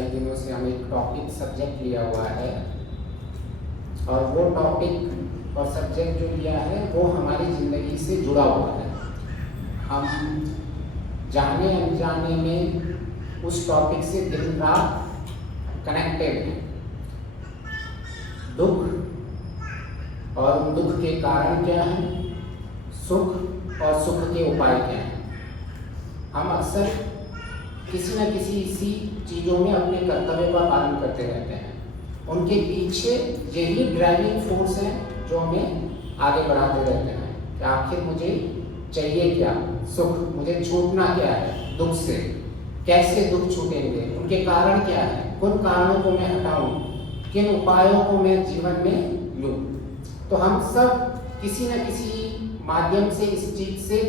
कई दिनों से हम एक टॉपिक सब्जेक्ट लिया हुआ है और वो टॉपिक और सब्जेक्ट जो लिया है वो हमारी ज़िंदगी से जुड़ा हुआ है। हम जाने अनजाने में उस टॉपिक से दिन रात कनेक्टेड हैं। दुख और उन दुख के कारण क्या हैं, सुख और सुख के उपाय क्या हैं। हम अक्सर किसी न किसी इसी चीज़ों में अपने कर्तव्य का पालन करते रहते हैं। उनके पीछे यही ड्राइविंग फोर्स है जो हमें आगे बढ़ाते रहते हैं कि आखिर मुझे चाहिए क्या, सुख, मुझे छूटना क्या है दुख से, कैसे दुख छूटेंगे, उनके कारण क्या है, किन कारणों को मैं हटाऊं, किन उपायों को मैं जीवन में लूं। तो हम सब किसी न किसी माध्यम से इस चीज़ से,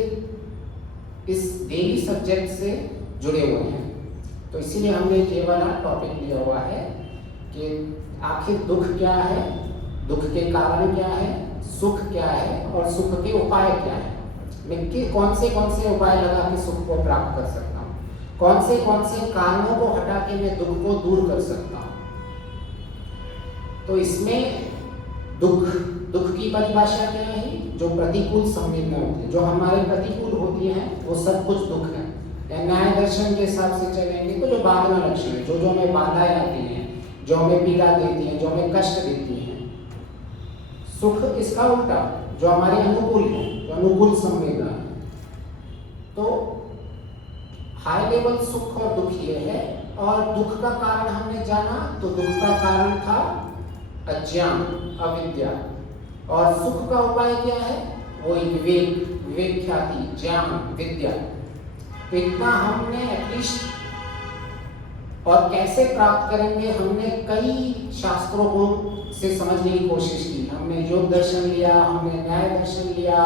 इस डेली सब्जेक्ट से जुड़े हुए हैं। तो इसीलिए हमने ये वाला टॉपिक लिया हुआ है कि आखिर दुख क्या है, दुख के कारण क्या है, सुख क्या है और सुख के उपाय क्या है। मैं कौन से उपाय लगा के सुख को प्राप्त कर सकता हूँ, कौन से कारणों को हटा के मैं दुख को दूर कर सकता हूँ। तो इसमें दुख की परिभाषा क्या है, जो प्रतिकूल संवेदना होती है, जो हमारे प्रतिकूल होती हैं वो सब कुछ दुख है। या न्याय दर्शन के हिसाब से चलेंगे तो जो बाधना लक्षण है, जो हमें बाधाएं आती हैं, जो हमें पीड़ा देती हैं, जो हमें कष्ट देती हैं। सुख इसका उल्टा, जो हमारे अनुकूल है, जो अनुकूल संवेदना है। तो हाई लेवल सुख और दुख ये है। और दुख का कारण हमने जाना तो दुख का कारण था अज्ञान, अविद्या। और सुख का उपाय क्या है, वो विवेक ख्याति, ज्ञान, विद्या। तो इतना हमने एटलीस्ट, और कैसे प्राप्त करेंगे, हमने कई शास्त्रों को से समझने की कोशिश की। हमने योग दर्शन लिया, हमने न्याय दर्शन लिया,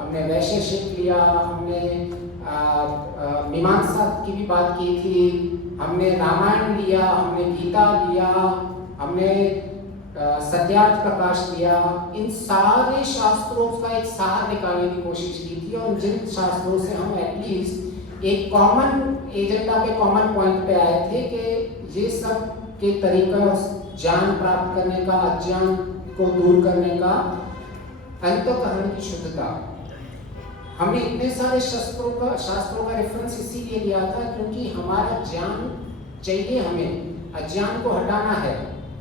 हमने वैशेषिक लिया, हमने मीमांसा की भी बात की थी, हमने रामायण लिया, हमने गीता लिया, हमने सत्यार्थ प्रकाश लिया। इन सारे शास्त्रों का एक सार निकालने की कोशिश की थी और जिन शास्त्रों से हम एटलीस्ट एक कॉमन एजेंडा पे, कॉमन पॉइंट पे आए थे कि ये सब के तरीका ज्ञान प्राप्त करने का, अज्ञान को दूर करने का, अंतःकरण की शुद्धता। हमने इतने सारे शास्त्रों का रेफरेंस इसीलिए लिया था क्योंकि हमारा ज्ञान चाहिए, हमें अज्ञान को हटाना है।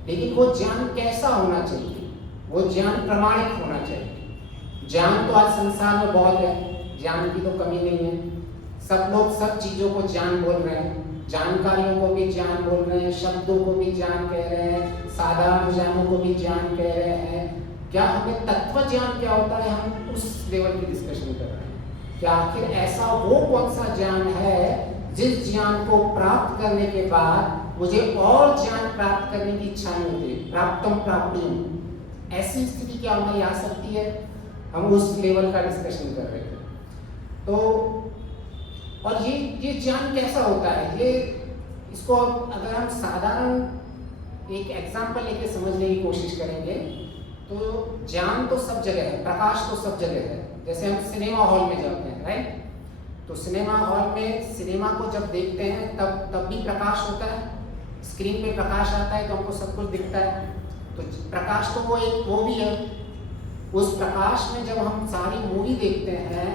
लेकिन वो ज्ञान कैसा होना चाहिए, वो ज्ञान प्रमाणिक होना चाहिए। ज्ञान तो आज संसार में बहुत है, ज्ञान की तो कमी नहीं है। सब लोग सब चीज़ों को ज्ञान बोल रहे हैं, जानकारियों को भी ज्ञान बोल रहे हैं, शब्दों को भी ज्ञान कह रहे हैं, साधारण ज्ञानों को भी ज्ञान कह रहे हैं। क्या हमें तत्व ज्ञान क्या होता है, हम उस लेवल की डिस्कशन कर रहे हैं कि आखिर ऐसा वो कौन सा ज्ञान है जिस ज्ञान को प्राप्त करने के बाद मुझे और ज्ञान प्राप्त करने की इच्छा नहीं होती, प्राप्तम प्राप्ति, ऐसी स्थिति क्या हमारी आ सकती है। हम उस लेवल का डिस्कशन कर रहे थे। तो और ये ज्ञान कैसा होता है, ये इसको अगर हम साधारण एक एग्जांपल लेके समझने की कोशिश करेंगे तो ज्ञान तो सब जगह है, प्रकाश तो सब जगह है। जैसे हम सिनेमा हॉल में जाते हैं, राइट, तो सिनेमा हॉल में सिनेमा को जब देखते हैं तब भी प्रकाश होता है, स्क्रीन पे प्रकाश आता है तो हमको सब कुछ दिखता है। तो प्रकाश तो वो भी है। उस प्रकाश में जब हम सारी मूवी देखते हैं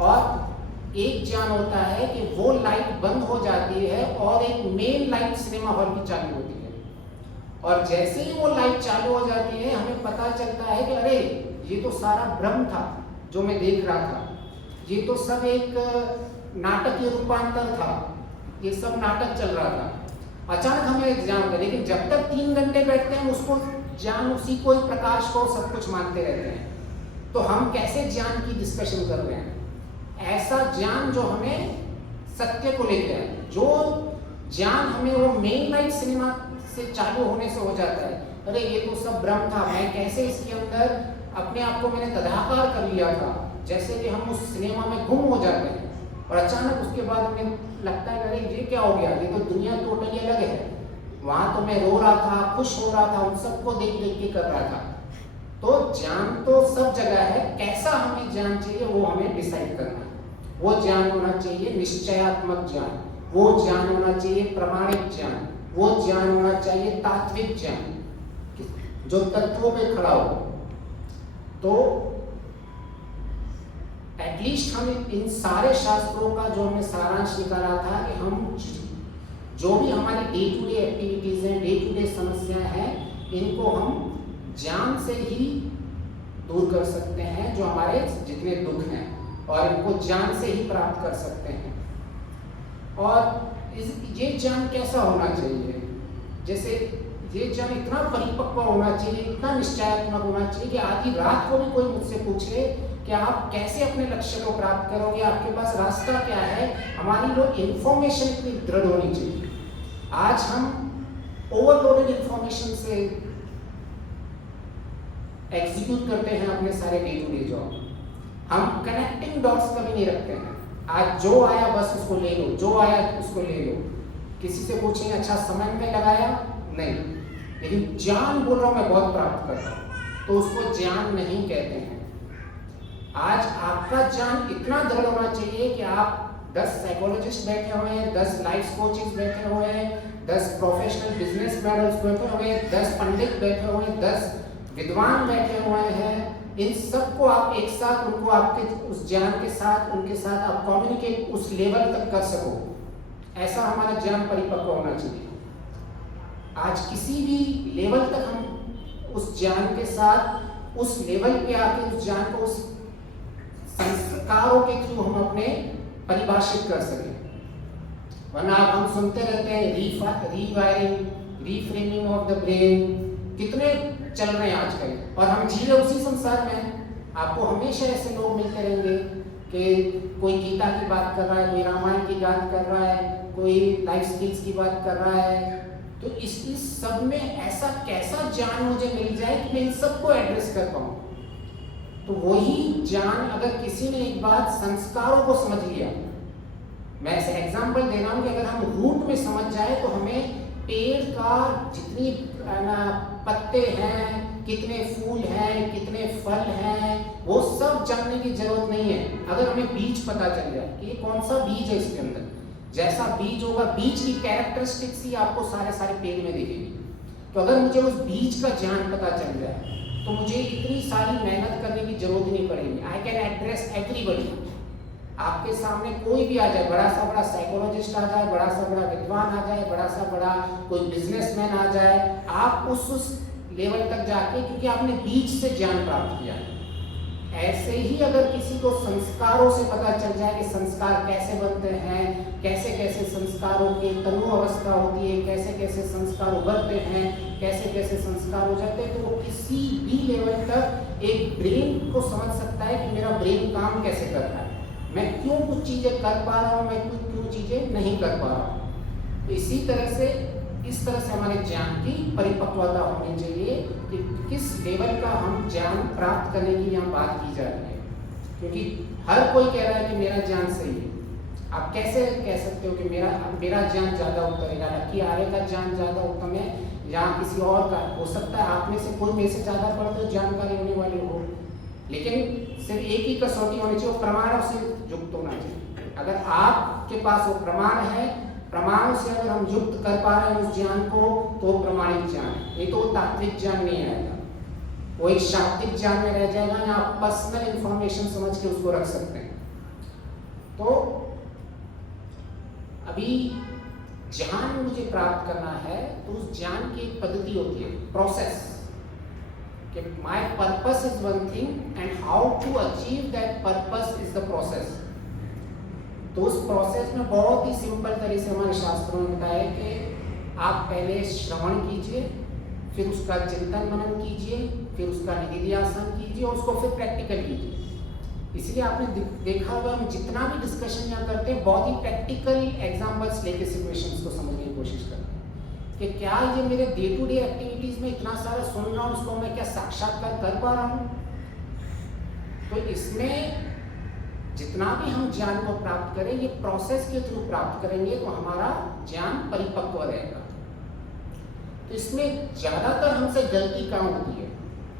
और एक ज्ञान होता है कि वो लाइट बंद हो जाती है और एक मेन लाइट सिनेमा हॉल की चालू होती है। और जैसे ही वो लाइट चालू हो जाती है हमें पता चलता है कि अरे ये तो सारा भ्रम था जो मैं देख रहा था, ये तो सब एक नाटकीय रूपांतर था, ये सब नाटक चल रहा था। अचानक हमें एक ज्ञान होता है, लेकिन जब तक 3 घंटे बैठते हैं उसको ज्ञान, उसी को ही प्रकाश को सब कुछ मानते रहते हैं। तो हम कैसे ज्ञान की डिस्कशन कर रहे हैं, ऐसा ज्ञान जो हमें सत्य को लेकर है, जो ज्ञान हमें वो मेन लाइट सिनेमा से चालू होने से हो जाता है। अरे ये तो सब भ्रम था, मैं कैसे इसके अंदर अपने आप को मैंने तदाकार कर लिया था। जैसे कि हम उस सिनेमा में गुम हो जाते हैं और अचानक उसके बाद हमें लगता है अरे ये क्या हो गया, ये तो दुनिया टोटली अलग है। वहां तो मैं रो रहा था, खुश हो रहा था, उन सबको देख देख के कर रहा था। तो ज्ञान तो सब जगह है, कैसा हमें ज्ञान चाहिए वो हमें डिसाइड करना है। वो ज्ञान होना चाहिए निश्चयात्मक ज्ञान, वो ज्ञान होना चाहिए प्रमाणिक ज्ञान, वो ज्ञान होना चाहिए तात्विक ज्ञान, जो तत्वों पे खड़ा हो। तो एटलीस्ट हम इन सारे शास्त्रों का जो हमने सारांश निकाला था कि हम जो भी हमारी डे टू डे एक्टिविटीज हैं, डे टू डे समस्याएं हैं, इनको हम ज्ञान से ही दूर कर सकते हैं, जो हमारे जितने दुख हैं, और इनको ज्ञान से ही प्राप्त कर सकते हैं। और ये ज्ञान कैसा होना चाहिए? जैसे ये ज्ञान इतना परिपक्व होना चाहिए, इतना निश्चयात्मक होना चाहिए कि आधी रात को भी कोई मुझसे पूछे कि आप कैसे अपने लक्ष्य को प्राप्त करोगे, आपके पास रास्ता क्या है, हमारी जो इंफॉर्मेशन इतनी दृढ़ होनी चाहिए। आज हम ओवरलोडेड इंफॉर्मेशन से एग्जीक्यूट करते हैं अपने सारे डे टू डे जॉब। हम कनेक्टिंग डॉट्स कभी नहीं रखते हैं। आज जो आया बस उसको ले लो, जो आया उसको ले लो। किसी से पूछेंगे अच्छा समय में लगाया? नहीं। लेकिन ज्ञान बोल रहा हूं मैं बहुत प्राप्त कर रहा हूं, तो उसको ज्ञान नहीं कहते हैं। आज आपका ज्ञान इतना दृढ़ होना चाहिए कि आप 10 साइकोलॉजिस्ट बैठे हुए हैं, 10 लाइफ कोचेस बैठे हुए हैं, 10 प्रोफेशनल बिजनेस मैनर्स बैठे हुए हैं, 10 पंडित बैठे हुए हैं, 10 विद्वान बैठे हुए हैं, इन सबको आप एक साथ, उनको आपके उस ज्ञान के साथ, उनके साथ आप कम्युनिकेट उस लेवल तक कर सको, ऐसा हमारा ज्ञान परिपक्व होना चाहिए। आज किसी भी लेवल तक हम उस ज्ञान के साथ उस लेवल पे आके उस ज्ञान को उस संस्कारों के थ्रू हम अपने परिभाषित कर सकें। वरना हम सुनते रहते हैं rewiring, reframing of the brain, कितने चल रहे हैं आजकल, और हम जी रहे उसी संसार में। आपको हमेशा ऐसे लोग मिलते रहेंगे कि कोई गीता की बात कर रहा है, कोई रामायण की बात कर रहा है, कोई लाइफ स्किल्स की बात कर रहा है। तो इस सब में ऐसा कैसा ज्ञान मुझे मिल जाए कि मैं इन सबको एड्रेस कर पाऊँ। तो वही ज्ञान अगर किसी ने एक बात संस्कारों को समझ लिया, मैं ऐसे एग्जाम्पल दे रहा हूँ कि अगर हम रूट में समझ जाए तो हमें पेड़ का जितनी पत्ते हैं, कितने फूल हैं, कितने फल हैं, वो सब जानने की जरूरत नहीं है। अगर हमें बीज पता चल जाए कि ये कौन सा बीज है, इसके अंदर जैसा बीज होगा, बीज की कैरेक्टरिस्टिक्स ही आपको सारे पेड़ में दिखेगी। तो अगर मुझे उस बीज का ज्ञान पता चल जाए तो मुझे इतनी सारी मेहनत करने की जरूरत ही नहीं पड़ेगी। I can address everybody. आपके सामने कोई भी आ जाए, बड़ा सा बड़ा साइकोलॉजिस्ट आ जाए, बड़ा सा बड़ा विद्वान आ जाए, बड़ा सा बड़ा कोई बिजनेसमैन आ जाए, आप उस लेवल तक जाके, क्योंकि आपने बीज से ज्ञान प्राप्त किया है। ऐसे ही अगर किसी को संस्कारों से पता चल जाए कि संस्कार कैसे बनते हैं, कैसे कैसे संस्कारों की तनु अवस्था होती है, कैसे कैसे संस्कार उभरते हैं, कैसे कैसे संस्कार हो जाते हैं, तो वो किसी भी लेवल तक एक ब्रेन को समझ सकता है कि मेरा ब्रेन काम कैसे करता है, मैं क्यों कुछ चीजें कर पा रहा हूँ, मैं क्यों चीजें नहीं कर पा रहा हूँ। तो इसी तरह से इस तरह से हमारे ज्ञान की परिपक्वता होनी चाहिए कि किस लेवल का हम ज्ञान प्राप्त करने की यहाँ बात की जा रही है। क्योंकि हर कोई कह रहा है कि मेरा ज्ञान सही है। आप कैसे कह सकते हो कि मेरा ज्ञान ज़्यादा उत्तम है, लकी आर्य का ज्ञान ज़्यादा उत्तम है या किसी और का? हो सकता है आप में से कोई मेरे से ज़्यादा पढ़ते हो, जानकारी होने वाले हो, लेकिन सिर्फ एक ही कसौटी होनी चाहिए, वो प्रमाणों से युक्त होना चाहिए। अगर आपके पास वो प्रमाण है, प्रमाणों से अगर हम युक्त कर पा रहे हैं उस ज्ञान को, तो प्रमाणिक ज्ञान है। नहीं तो वो तात्विक ज्ञान नहीं आएगा, वो एक शाब्दिक ज्ञान में रह जाएगा, या आप पर्सनल इंफॉर्मेशन समझ के उसको रख सकते हैं। तो अभी ज्ञान मुझे प्राप्त करना है तो उस ज्ञान की एक पद्धति होती है, प्रोसेस, कि my purpose is one thing and how to achieve that purpose is the process. तो उस प्रोसेस में बहुत ही सिंपल तरीके से हमारे शास्त्रों में बताया कि आप पहले श्रवण कीजिए, फिर उसका चिंतन मनन कीजिए, फिर उसका निधिध्यासन कीजिए और उसको फिर प्रैक्टिकल कीजिए। इसलिए आपने देखा होगा हम जितना भी डिस्कशन यहाँ करते हैं बहुत ही प्रैक्टिकल एग्जाम्पल्स लेके सिचुएशंस को समझने की कोशिश करते हैं कि क्या ये मेरे डे टू डे एक्टिविटीज में इतना सारा सुन रहा हूँ, उसको मैं क्या साक्षात्कार कर पा रहा हूँ? तो इसमें जितना भी हम ज्ञान को प्राप्त करें, ये प्रोसेस के थ्रू प्राप्त करेंगे तो हमारा ज्ञान परिपक्व रहेगा। तो इसमें ज़्यादातर हमसे गलती कहाँ होती है,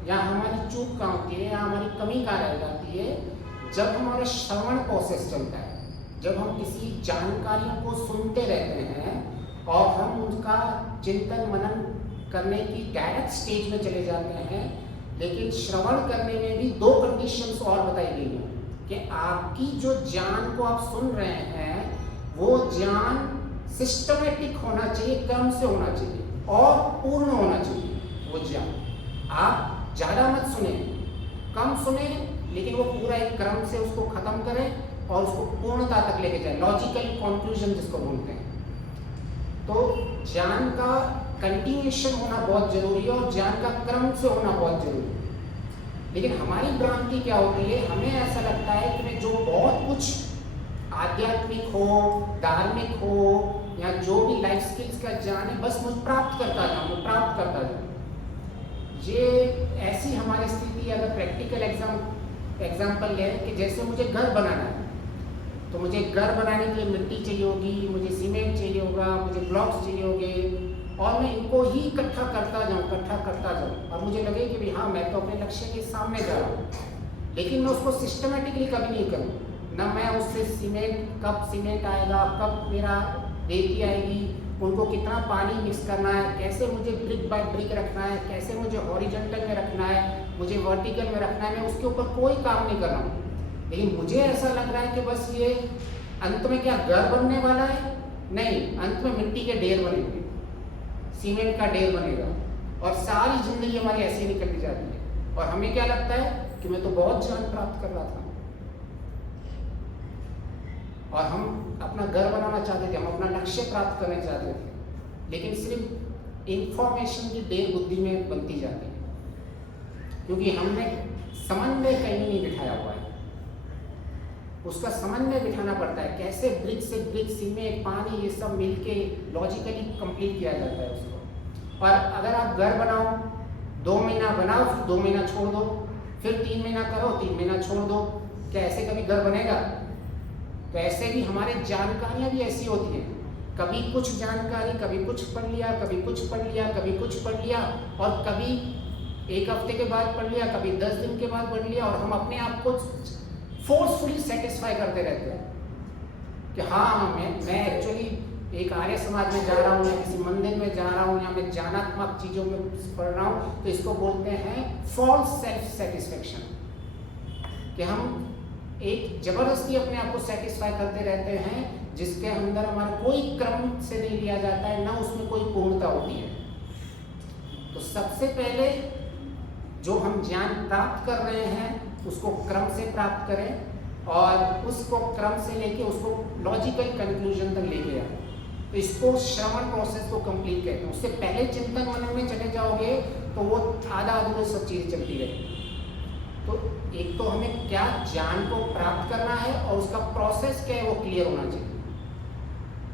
या हमारी चूक कहाँ होती है, या हमारी कमी कहाँ रह जाती है? जब हमारा श्रवण प्रोसेस चलता है, जब हम किसी जानकारियों को सुनते रहते हैं और हम उनका चिंतन मनन करने की डायरेक्ट स्टेज में चले जाते हैं। लेकिन श्रवण करने में भी दो कंडीशंस और बताई गई हैं कि आपकी जो ज्ञान को आप सुन रहे हैं वो ज्ञान सिस्टमेटिक होना चाहिए, क्रम से होना चाहिए और पूर्ण होना चाहिए। वो ज्ञान आप ज़्यादा मत सुने, कम सुने, लेकिन वो पूरा एक क्रम से उसको खत्म करें और उसको पूर्णता तक लेके जाए, लॉजिकल कंक्लूजन जिसको बोलते हैं। तो ज्ञान का कंटिन्यूएशन होना बहुत जरूरी है और ज्ञान का क्रम से होना बहुत जरूरी है। लेकिन हमारी भ्रांति क्या होती है, हमें ऐसा लगता है कि मैं जो बहुत कुछ आध्यात्मिक हो, धार्मिक हो या जो भी लाइफ स्किल्स का ज्ञान है बस मुझे प्राप्त करता जाऊँ। ये ऐसी हमारी स्थिति, अगर प्रैक्टिकल एग्जाम्पल लें कि जैसे मुझे घर बनाना है तो मुझे घर बनाने के लिए मिट्टी चाहिए होगी, मुझे सीमेंट चाहिए होगा, मुझे ब्लॉक्स चाहिए होंगे और मैं इनको ही इकट्ठा करता जाऊँ और मुझे लगे कि भाई हाँ मैं तो अपने लक्ष्य के सामने जा रहा हूँ, लेकिन मैं उसको सिस्टमेटिकली कभी नहीं करूँ ना। मैं उससे कब सीमेंट आएगा, कब मेरा रेती आएगी, उनको कितना पानी मिक्स करना है, कैसे मुझे ब्रिक बाय ब्रिक रखना है, कैसे मुझे हॉरिजॉन्टल में रखना है, मुझे वर्टिकल में रखना है, मैं उसके ऊपर कोई काम नहीं कर रहा हूँ। लेकिन मुझे ऐसा लग रहा है कि बस ये अंत में क्या घर बनने वाला है? नहीं, अंत में मिट्टी के ढेर बनेंगे, सीमेंट का ढेर बनेगा और सारी जिंदगी हमारी ऐसी निकलती जाती है और हमें क्या लगता है कि मैं तो बहुत ज्ञान प्राप्त कर रहा था और हम अपना घर बनाना चाहते थे, हम अपना लक्ष्य प्राप्त करना चाहते थे, लेकिन सिर्फ इंफॉर्मेशन की ढेर बुद्धि में बनती जाती है क्योंकि हमने समन्वय कहीं नहीं बिठाया हुआ है। उसका समन्वय बिठाना पड़ता है, कैसे ब्रिक से ब्रिक, सीमेंट, पानी, ये सब मिलके लॉजिकली कंप्लीट किया जाता है उसको। और अगर आप घर बनाओ, 2 महीना बनाओ, फिर 2 महीना छोड़ दो, फिर 3 महीना करो, 3 महीना छोड़ दो, क्या ऐसे कभी घर बनेगा? तो ऐसे भी हमारे जानकारियाँ भी ऐसी होती हैं, कभी कुछ जानकारी, कभी कुछ पढ़ लिया, कभी कुछ पढ़ लिया, कभी कुछ पढ़ लिया और कभी 1 हफ्ते के बाद पढ़ लिया, कभी 10 दिन के बाद पढ़ लिया और हम अपने आप को फोर्सफुली सेटिस्फाई करते रहते हैं कि हाँ मैं एक्चुअली एक आर्य समाज में जा रहा हूँ या किसी मंदिर में जा रहा हूँ या मैं ज्ञानात्मक चीज़ों में पढ़ रहा हूँ, तो इसको बोलते हैं फॉल्स सेल्फ सेटिस्फेक्शन, कि हम एक जबरदस्ती अपने आप को सेटिस्फाई करते रहते हैं जिसके अंदर हमारा कोई क्रम से नहीं लिया जाता है, ना उसमें कोई पूर्णता होती है। तो सबसे पहले जो हम ज्ञान प्राप्त कर रहे हैं उसको क्रम से प्राप्त करें और उसको क्रम से लेके उसको लॉजिकल कंक्लूजन तक लेके आए। तो इसको श्रवण प्रोसेस को कंप्लीट कहते हैं। उससे पहले चिंतन मनन में चले जाओगे तो वो आधा अधूरे सब चीज़ें चलती रहेगी। तो एक तो हमें क्या ज्ञान को प्राप्त करना है और उसका प्रोसेस क्या है वो क्लियर होना चाहिए।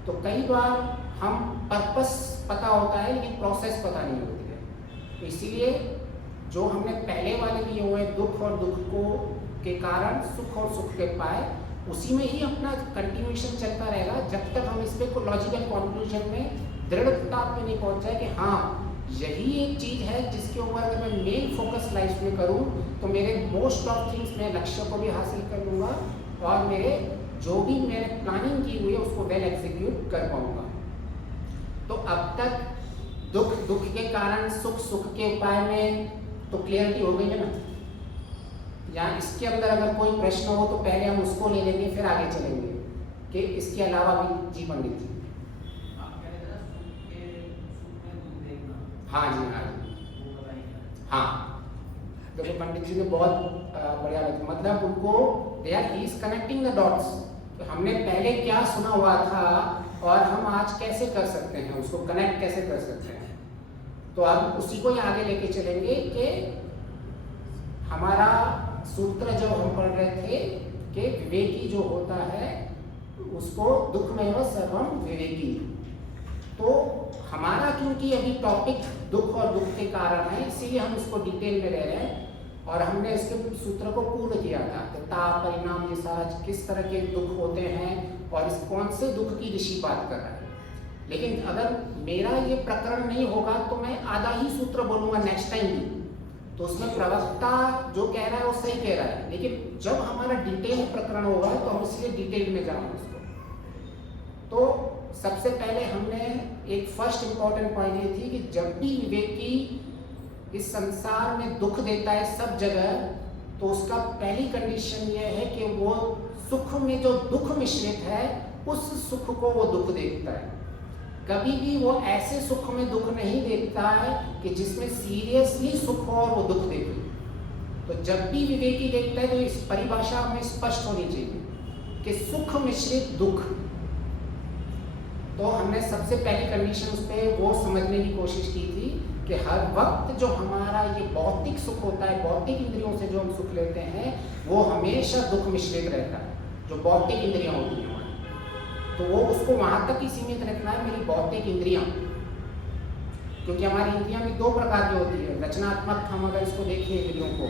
तो कई बार हम पर्पस पता होता है लेकिन प्रोसेस पता नहीं होती है। तो इसीलिए जो हमने पहले वाले लिए हुए दुख और दुख को के कारण सुख और सुख के पाए, उसी में ही अपना कंटिन्यूएशन चलता रहेगा जब तक हम इस पे को लॉजिकल कंक्लूजन में दृढ़ता पे नहीं पहुंच जाए कि हाँ यही एक चीज़ है जिसके ऊपर अगर मैं मेन फोकस लाइफ में करूँ तो मेरे मोस्ट ऑफ थिंग्स मैं लक्ष्य को भी हासिल कर लूँगा और मेरे जो भी मैंने प्लानिंग की हुई है उसको वेल एग्जीक्यूट कर पाऊँगा। तो अब तक दुख दुख के कारण सुख सुख के उपाय में तो क्लियरिटी हो गई है ना। या इसके अंदर अगर कोई प्रश्न हो तो पहले हम उसको ले लेंगे फिर आगे चलेंगे कि इसके अलावा भी। जी पंडित जी। हाँ जी, हाँ जी, हाँ। देखो पंडित जी ने बहुत बढ़िया लगा, मतलब उनको he is connecting the dots. तो हमने पहले क्या सुना हुआ था और हम आज कैसे कर सकते हैं, उसको कनेक्ट कैसे कर सकते हैं। तो अब उसी को ही आगे लेके चलेंगे कि हमारा सूत्र जो हम पढ़ रहे थे कि विवेकी जो होता है उसको दुख में व सर्वम विवेकी। तो हमारा क्योंकि अभी टॉपिक दुख और दुख के कारण है इसीलिए हम इसको डिटेल में रह रहे हैं और हमने इसके सूत्र को पूर्ण किया था कि ताप परिणाम ये सारा किस तरह के दुख होते हैं और इस कौन से दुख की ऋषि बात कर रहा है। लेकिन अगर मेरा ये प्रकरण नहीं होगा तो मैं आधा ही सूत्र बोलूँगा नेक्स्ट टाइम भी, तो उसमें प्रवक्ता जो कह रहा है वो सही कह रहा है, लेकिन जब हमारा डिटेल प्रकरण होगा तो हम इसलिए डिटेल में जाएंगे उसको। तो सबसे पहले हमने एक फर्स्ट इम्पॉर्टेंट पॉइंट ये थी कि जब भी विवेकी इस संसार में दुख देता है सब जगह, तो उसका पहली कंडीशन ये है कि वो सुख में जो दुख मिश्रित है उस सुख को वो दुख देखता है। कभी भी वो ऐसे सुख में दुख नहीं देखता है कि जिसमें सीरियसली सुख हो और वो दुख देखे। तो जब भी विवेकी देखता है तो इस परिभाषा में स्पष्ट होनी चाहिए कि सुख मिश्रित दुख। तो हमने सबसे पहली कंडीशन उस पर वो समझने की कोशिश की थी कि हर वक्त जो हमारा ये भौतिक सुख होता है, भौतिक इंद्रियों से जो हम सुख लेते हैं, वो हमेशा दुख मिश्रित रहता है। जो भौतिक इंद्रियां होती हैं तो वो उसको वहां तक ही सीमित रखना है, मेरी भौतिक इंद्रियां। क्योंकि हमारी इंद्रियां भी दो प्रकार की होती है। रचनात्मक हम अगर इसको देखें इंद्रियों को,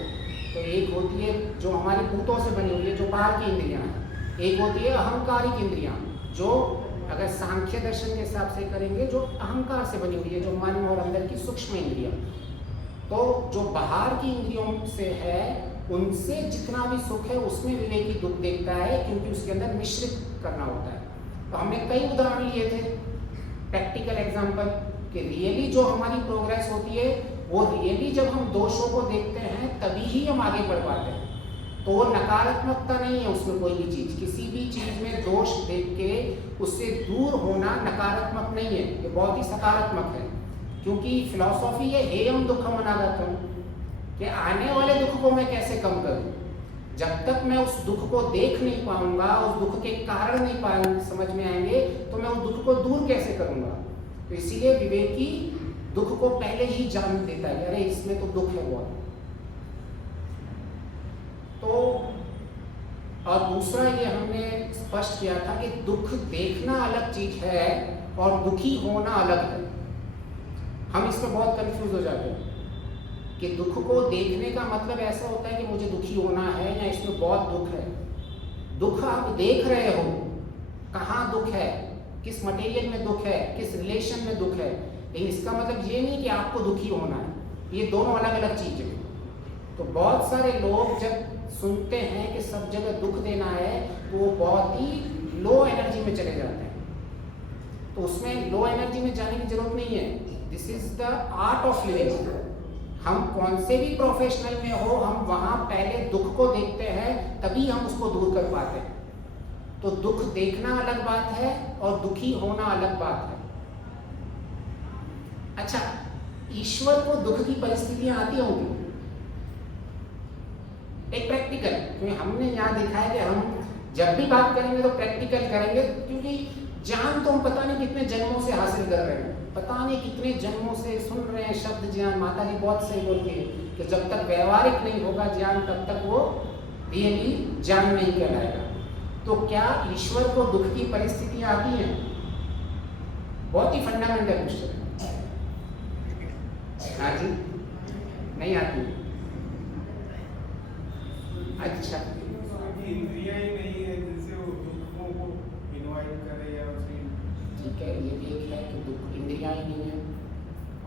तो एक होती है जो हमारी भूतों से बनी हुई है, जो बाहर की इंद्रियां हैं। एक होती है अहंकारिक इंद्रियां, जो अगर सांख्य दर्शन के हिसाब से करेंगे, जो अहंकार से बनी हुई है, जो मन और अंदर की सूक्ष्म इंद्रियां। तो जो बाहर की इंद्रियों से है, उनसे जितना भी सुख है उसमें विवेकी दुख देखता है, क्योंकि उसके अंदर मिश्रित करना होता है। तो हमने कई उदाहरण लिए थे, प्रैक्टिकल एग्जाम्पल, कि रियली जो हमारी प्रोग्रेस होती है वो रियली जब हम दोषों को देखते हैं तभी ही हम आगे बढ़ पाते हैं। तो वो नकारात्मकता नहीं है उसमें कोई भी चीज़, किसी भी चीज़ में दोष देख के उससे दूर होना नकारात्मक नहीं है, ये बहुत ही सकारात्मक है। क्योंकि फिलॉसफी है हेयम दुखम अनागतम, कि आने वाले दुख को मैं कैसे कम करूं। जब तक मैं उस दुख को देख नहीं पाऊंगा, उस दुख के कारण नहीं समझ में आएंगे, तो मैं उस दुख को दूर कैसे करूंगा। तो इसीलिए विवेकी दुख को पहले ही जान देता है, अरे इसमें तो दुख है बहुत। तो और दूसरा ये हमने स्पष्ट किया था कि दुख देखना अलग चीज है और दुखी होना अलग है। हम इसमें बहुत कंफ्यूज हो जाते हैं कि दुख को देखने का मतलब ऐसा होता है कि मुझे दुखी होना है या इसमें बहुत दुख है। दुख आप देख रहे हो, कहाँ दुख है, किस मटेरियल में दुख है, किस रिलेशन में दुख है, लेकिन इसका मतलब ये नहीं कि आपको दुखी होना है। ये दोनों अलग अलग चीजें हैं। तो बहुत सारे लोग जब सुनते हैं कि सब जगह दुख देना है, तो वो बहुत ही लो एनर्जी में चले जाते हैं। तो उसमें लो एनर्जी में जाने की जरूरत नहीं है। This is the art of living. हम कौन से भी प्रोफेशनल में हो, हम वहां पहले दुख को देखते हैं, तभी हम उसको दूर कर पाते हैं। तो दुख देखना अलग बात है और दुखी होना अलग बात है। अच्छा, ईश्वर को दुख की परिस्थितियां आती होंगी, एक प्रैक्टिकल, क्योंकि हमने यहाँ देखा है कि हम जब भी बात करेंगे तो प्रैक्टिकल करेंगे, क्योंकि ज्ञान तो हम पता नहीं कितने जन्मों से हासिल कर रहे हैं, पता नहीं कितने जन्मों से सुन रहे हैं शब्द ज्ञान। माता जी बहुत सही बोलती है कि जब तक व्यवहारिक नहीं होगा ज्ञान, तब तक वो रियली ज्ञान नहीं कहलाएगा। तो क्या ईश्वर को दुख की परिस्थितियां आती हैं? बहुत ही फंडामेंटल क्वेश्चन है। हाँ जी, नहीं आती। अच्छा, इंद्रियां ही नहीं है जिससे वो दुखों को इनवाइट करे या ठीक है, ये भी एक है कि दुख इंद्रियां ही नहीं है।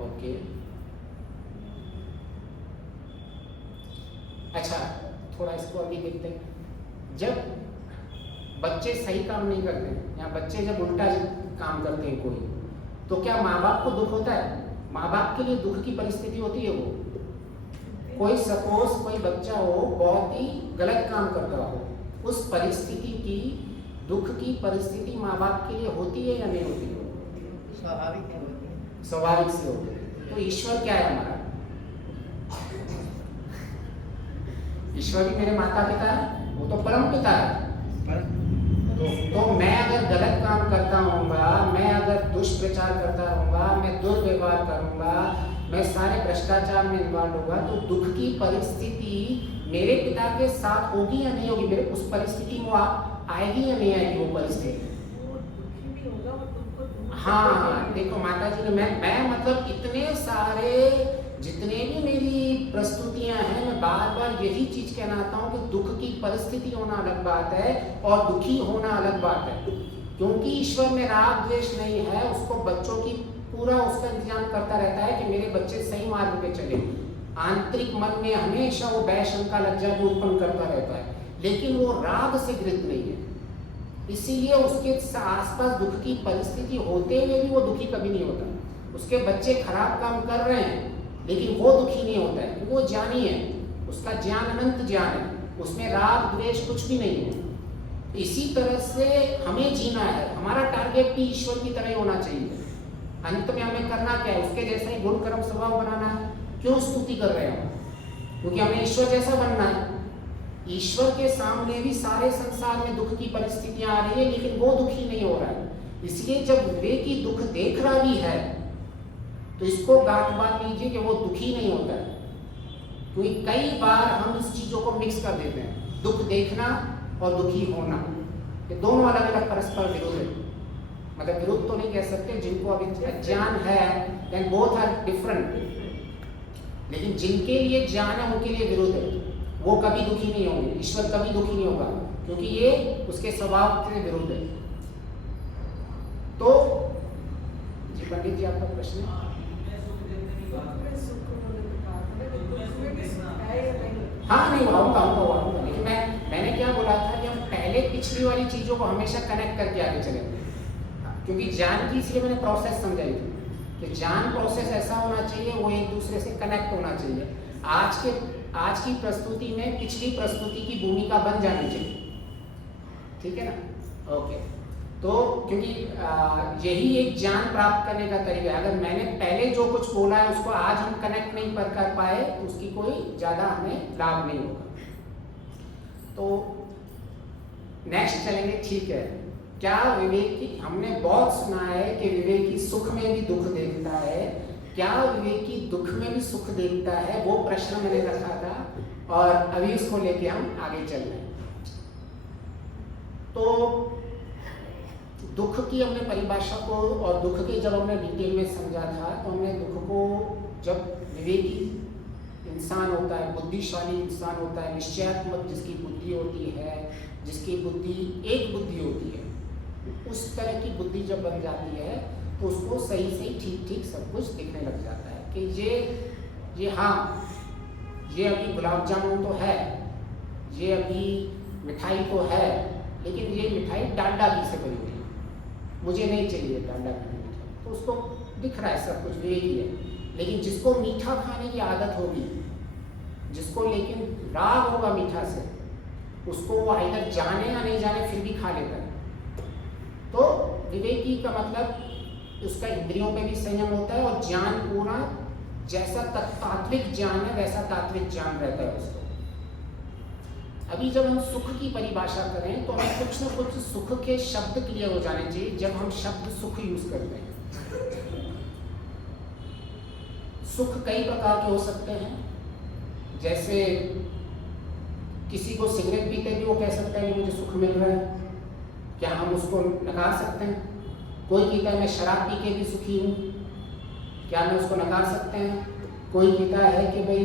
ओके, अच्छा, थोड़ा इसको अभी देखते हैं। जब बच्चे सही काम नहीं करते या बच्चे जब उल्टा काम करते हैं कोई, तो क्या माँ बाप को दुख होता है? माँ बाप के लिए दुख की परिस्थिति होती है। वो कोई सपोज कोई बच्चा हो, बहुत ही गलत काम करता हो, उस परिस्थिति की दुख की परिस्थिति माँ बाप के लिए होती है या नहीं होती है? स्वाभाविक से होती है। तो ईश्वर क्या है हमारा? ईश्वर भी मेरे माता पिता है, वो तो परम पिता है। तो मैं अगर गलत काम करता हूँगा, मैं अगर दुष्प्रचार करता रहूँगा, मैं दुर्व्यवहार करूँगा, मैं सारे भ्रष्टाचार में इन्वॉल्व होगा, तो दुख की परिस्थिति मेरे पिता के साथ होगी या नहीं होगी? मेरे उस परिस्थिति में आएगी या नहीं आएगी वो परिस्थिति? हाँ, देखो माता जी ने मैं मतलब इतने सारे जितने भी मेरी प्रस्तुतियां हैं, मैं बार बार यही चीज कहना आता हूँ कि दुख की परिस्थिति होना अलग बात है और दुखी होना अलग बात है। क्योंकि ईश्वर में राग द्वेष नहीं है, उसको बच्चों की पूरा उसका इंतजाम करता रहता है कि मेरे बच्चे सही मार्ग पे चले। आंतरिक मन में हमेशा वो भय शंका लज्जा को उत्पन्न करता रहता है, लेकिन वो राग से ग्रस्त नहीं है। इसीलिए उसके आसपास दुख की परिस्थिति होते हुए भी वो दुखी कभी नहीं होता। उसके बच्चे खराब काम कर रहे हैं लेकिन वो दुखी नहीं होता है, क्योंकि वो ज्ञानी है, उसका ज्ञान अनंत ज्ञान है, उसमें राग द्वेष कुछ भी नहीं है। इसी तरह से हमें जीना है, हमारा टारगेट भी ईश्वर की तरह ही होना चाहिए। अंत में हमें करना क्या है, उसके जैसा ही गुण कर्म स्वभाव बनाना है। क्यों स्तुति कर रहे हैं हम? क्योंकि हमें ईश्वर जैसा बनना है। ईश्वर के सामने भी सारे संसार में दुख की परिस्थितियां आ रही है लेकिन वो दुखी नहीं हो रहा है। इसलिए जब विवेकी दुख देख रहा भी है तो इसको गांठ बांध लीजिए कि वो दुखी नहीं होता है। क्योंकि कई बार हम इस चीजों को मिक्स कर देते हैं, दुख देखना और दुखी होना, ये दोनों अलग अलग परस्पर विरोध है। मतलब विरोध तो नहीं कह सकते, जिनको अभी ज्ञान है देन बोथ आर डिफरेंट, लेकिन जिनके लिए ज्ञान है उनके लिए विरोध है, वो कभी दुखी नहीं होंगे। ईश्वर कभी दुखी नहीं होगा क्योंकि ये उसके स्वभाव से विरुद्ध है। तो जी पंडित जी, आपका प्रश्न है? हाँ नहीं आऊँगा, लेकिन मैंने क्या बोला था कि हम पहले पिछली वाली चीज़ों को हमेशा कनेक्ट करके आगे चलेंगे, क्योंकि ज्ञान की इसलिए मैंने प्रोसेस समझाई थी कि ज्ञान प्रोसेस ऐसा होना चाहिए, वो एक दूसरे से कनेक्ट होना चाहिए। आज की प्रस्तुति में पिछली प्रस्तुति की भूमिका बन जानी चाहिए, ठीक है ना? ओके, तो क्योंकि यही एक ज्ञान प्राप्त करने का तरीका है। अगर मैंने पहले जो कुछ बोला है उसको आज हम कनेक्ट नहीं कर पाए तो उसकी कोई ज़्यादा हमें लाभ नहीं होगा। तो नेक्स्ट चलेंगे, ठीक है। क्या विवेकी, हमने बहुत सुना है कि विवेकी सुख में भी दुख देखता है, क्या विवेकी दुख में भी सुख देखता है? वो प्रश्न मैंने रखा था और अभी उसको लेके हम आगे चल रहे हैं। तो दुख की हमने परिभाषा को और दुख के जब हमने डिटेल में समझा था तो हमने दुख को, जब विवेकी इंसान होता है, बुद्धिशाली इंसान होता है, निश्चयात्मक जिसकी बुद्धि होती है, जिसकी बुद्धि एक बुद्धि होती है, उस तरह की बुद्धि जब बन जाती है तो उसको सही सही ठीक ठीक सब कुछ दिखने लग जाता है कि ये हाँ, ये अभी गुलाब जामुन तो है, ये अभी मिठाई तो है, लेकिन ये मिठाई डालडा घी से बनी हुई है, मुझे नहीं चाहिए डालडा घी मिठाई। तो उसको दिख रहा है सब कुछ विवेकी है। लेकिन जिसको मीठा खाने की आदत होगी, जिसको लेकिन राग होगा मीठा से, उसको वो आइदर जाने या नहीं जाने फिर भी खा लेता है। तो विवेकी का मतलब उसका इंद्रियों पे भी संयम होता है और ज्ञान पूरा, जैसा तात्विक ज्ञान है वैसा तात्विक ज्ञान रहता है उसको। अभी जब हम सुख की परिभाषा करें तो हमें कुछ न कुछ सुख के शब्द क्लियर हो जाने चाहिए। जब हम शब्द सुख यूज करते हैं, सुख कई प्रकार के हो सकते हैं। जैसे किसी को सिगरेट पीते भी वो कह सकता है कि मुझे सुख मिल रहा है, क्या हम उसको नकार सकते हैं? कोई कहता है मैं शराब पी के भी सुखी हूँ, क्या हम उसको नकार सकते हैं? कोई कहता है कि भाई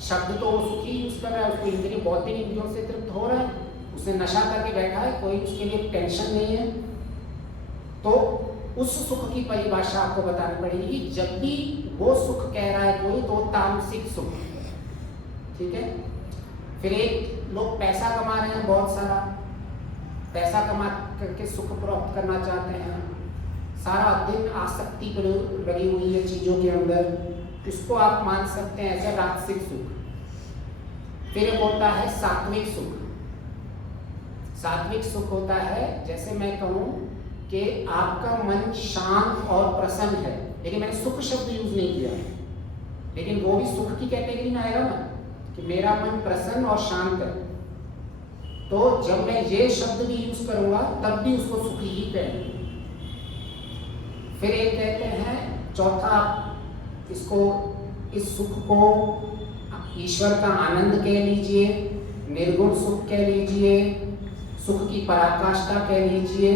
शब्द तो वो सुखी यूज कर रहा है, उसको इंद्रिय बौद्धिक इंद्रियों से तृप्त हो रहा है, उसने नशा करके बैठा है, कोई उसके लिए टेंशन नहीं है। तो उस सुख की परिभाषा आपको बतानी पड़ेगी। जब भी वो सुख कह रहा है कोई, तो तामसिक सुख, ठीक है। फिर एक लोग पैसा कमा रहे हैं, बहुत सारा पैसा कमा करके सुख प्राप्त करना चाहते हैं, सारा दिन आसक्ति लगी हुई है चीज़ों के अंदर, इसको आप मान सकते हैं ऐसा राजसिक सुख। फिर एक होता है सात्विक सुख। सात्विक सुख होता है, जैसे मैं कहूँ कि आपका मन शांत और प्रसन्न है, लेकिन मैंने सुख शब्द यूज नहीं किया, लेकिन वो भी सुख की कैटेगरी में आएगा ना, कि मेरा मन प्रसन्न और शांत है। तो जब मैं ये शब्द भी यूज करूंगा तब भी उसको सुखी ही कहेंगे। फिर एक कहते हैं चौथा, इसको, इस सुख को ईश्वर का आनंद कह लीजिए, निर्गुण सुख कह लीजिए, सुख की पराकाष्ठा कह लीजिए,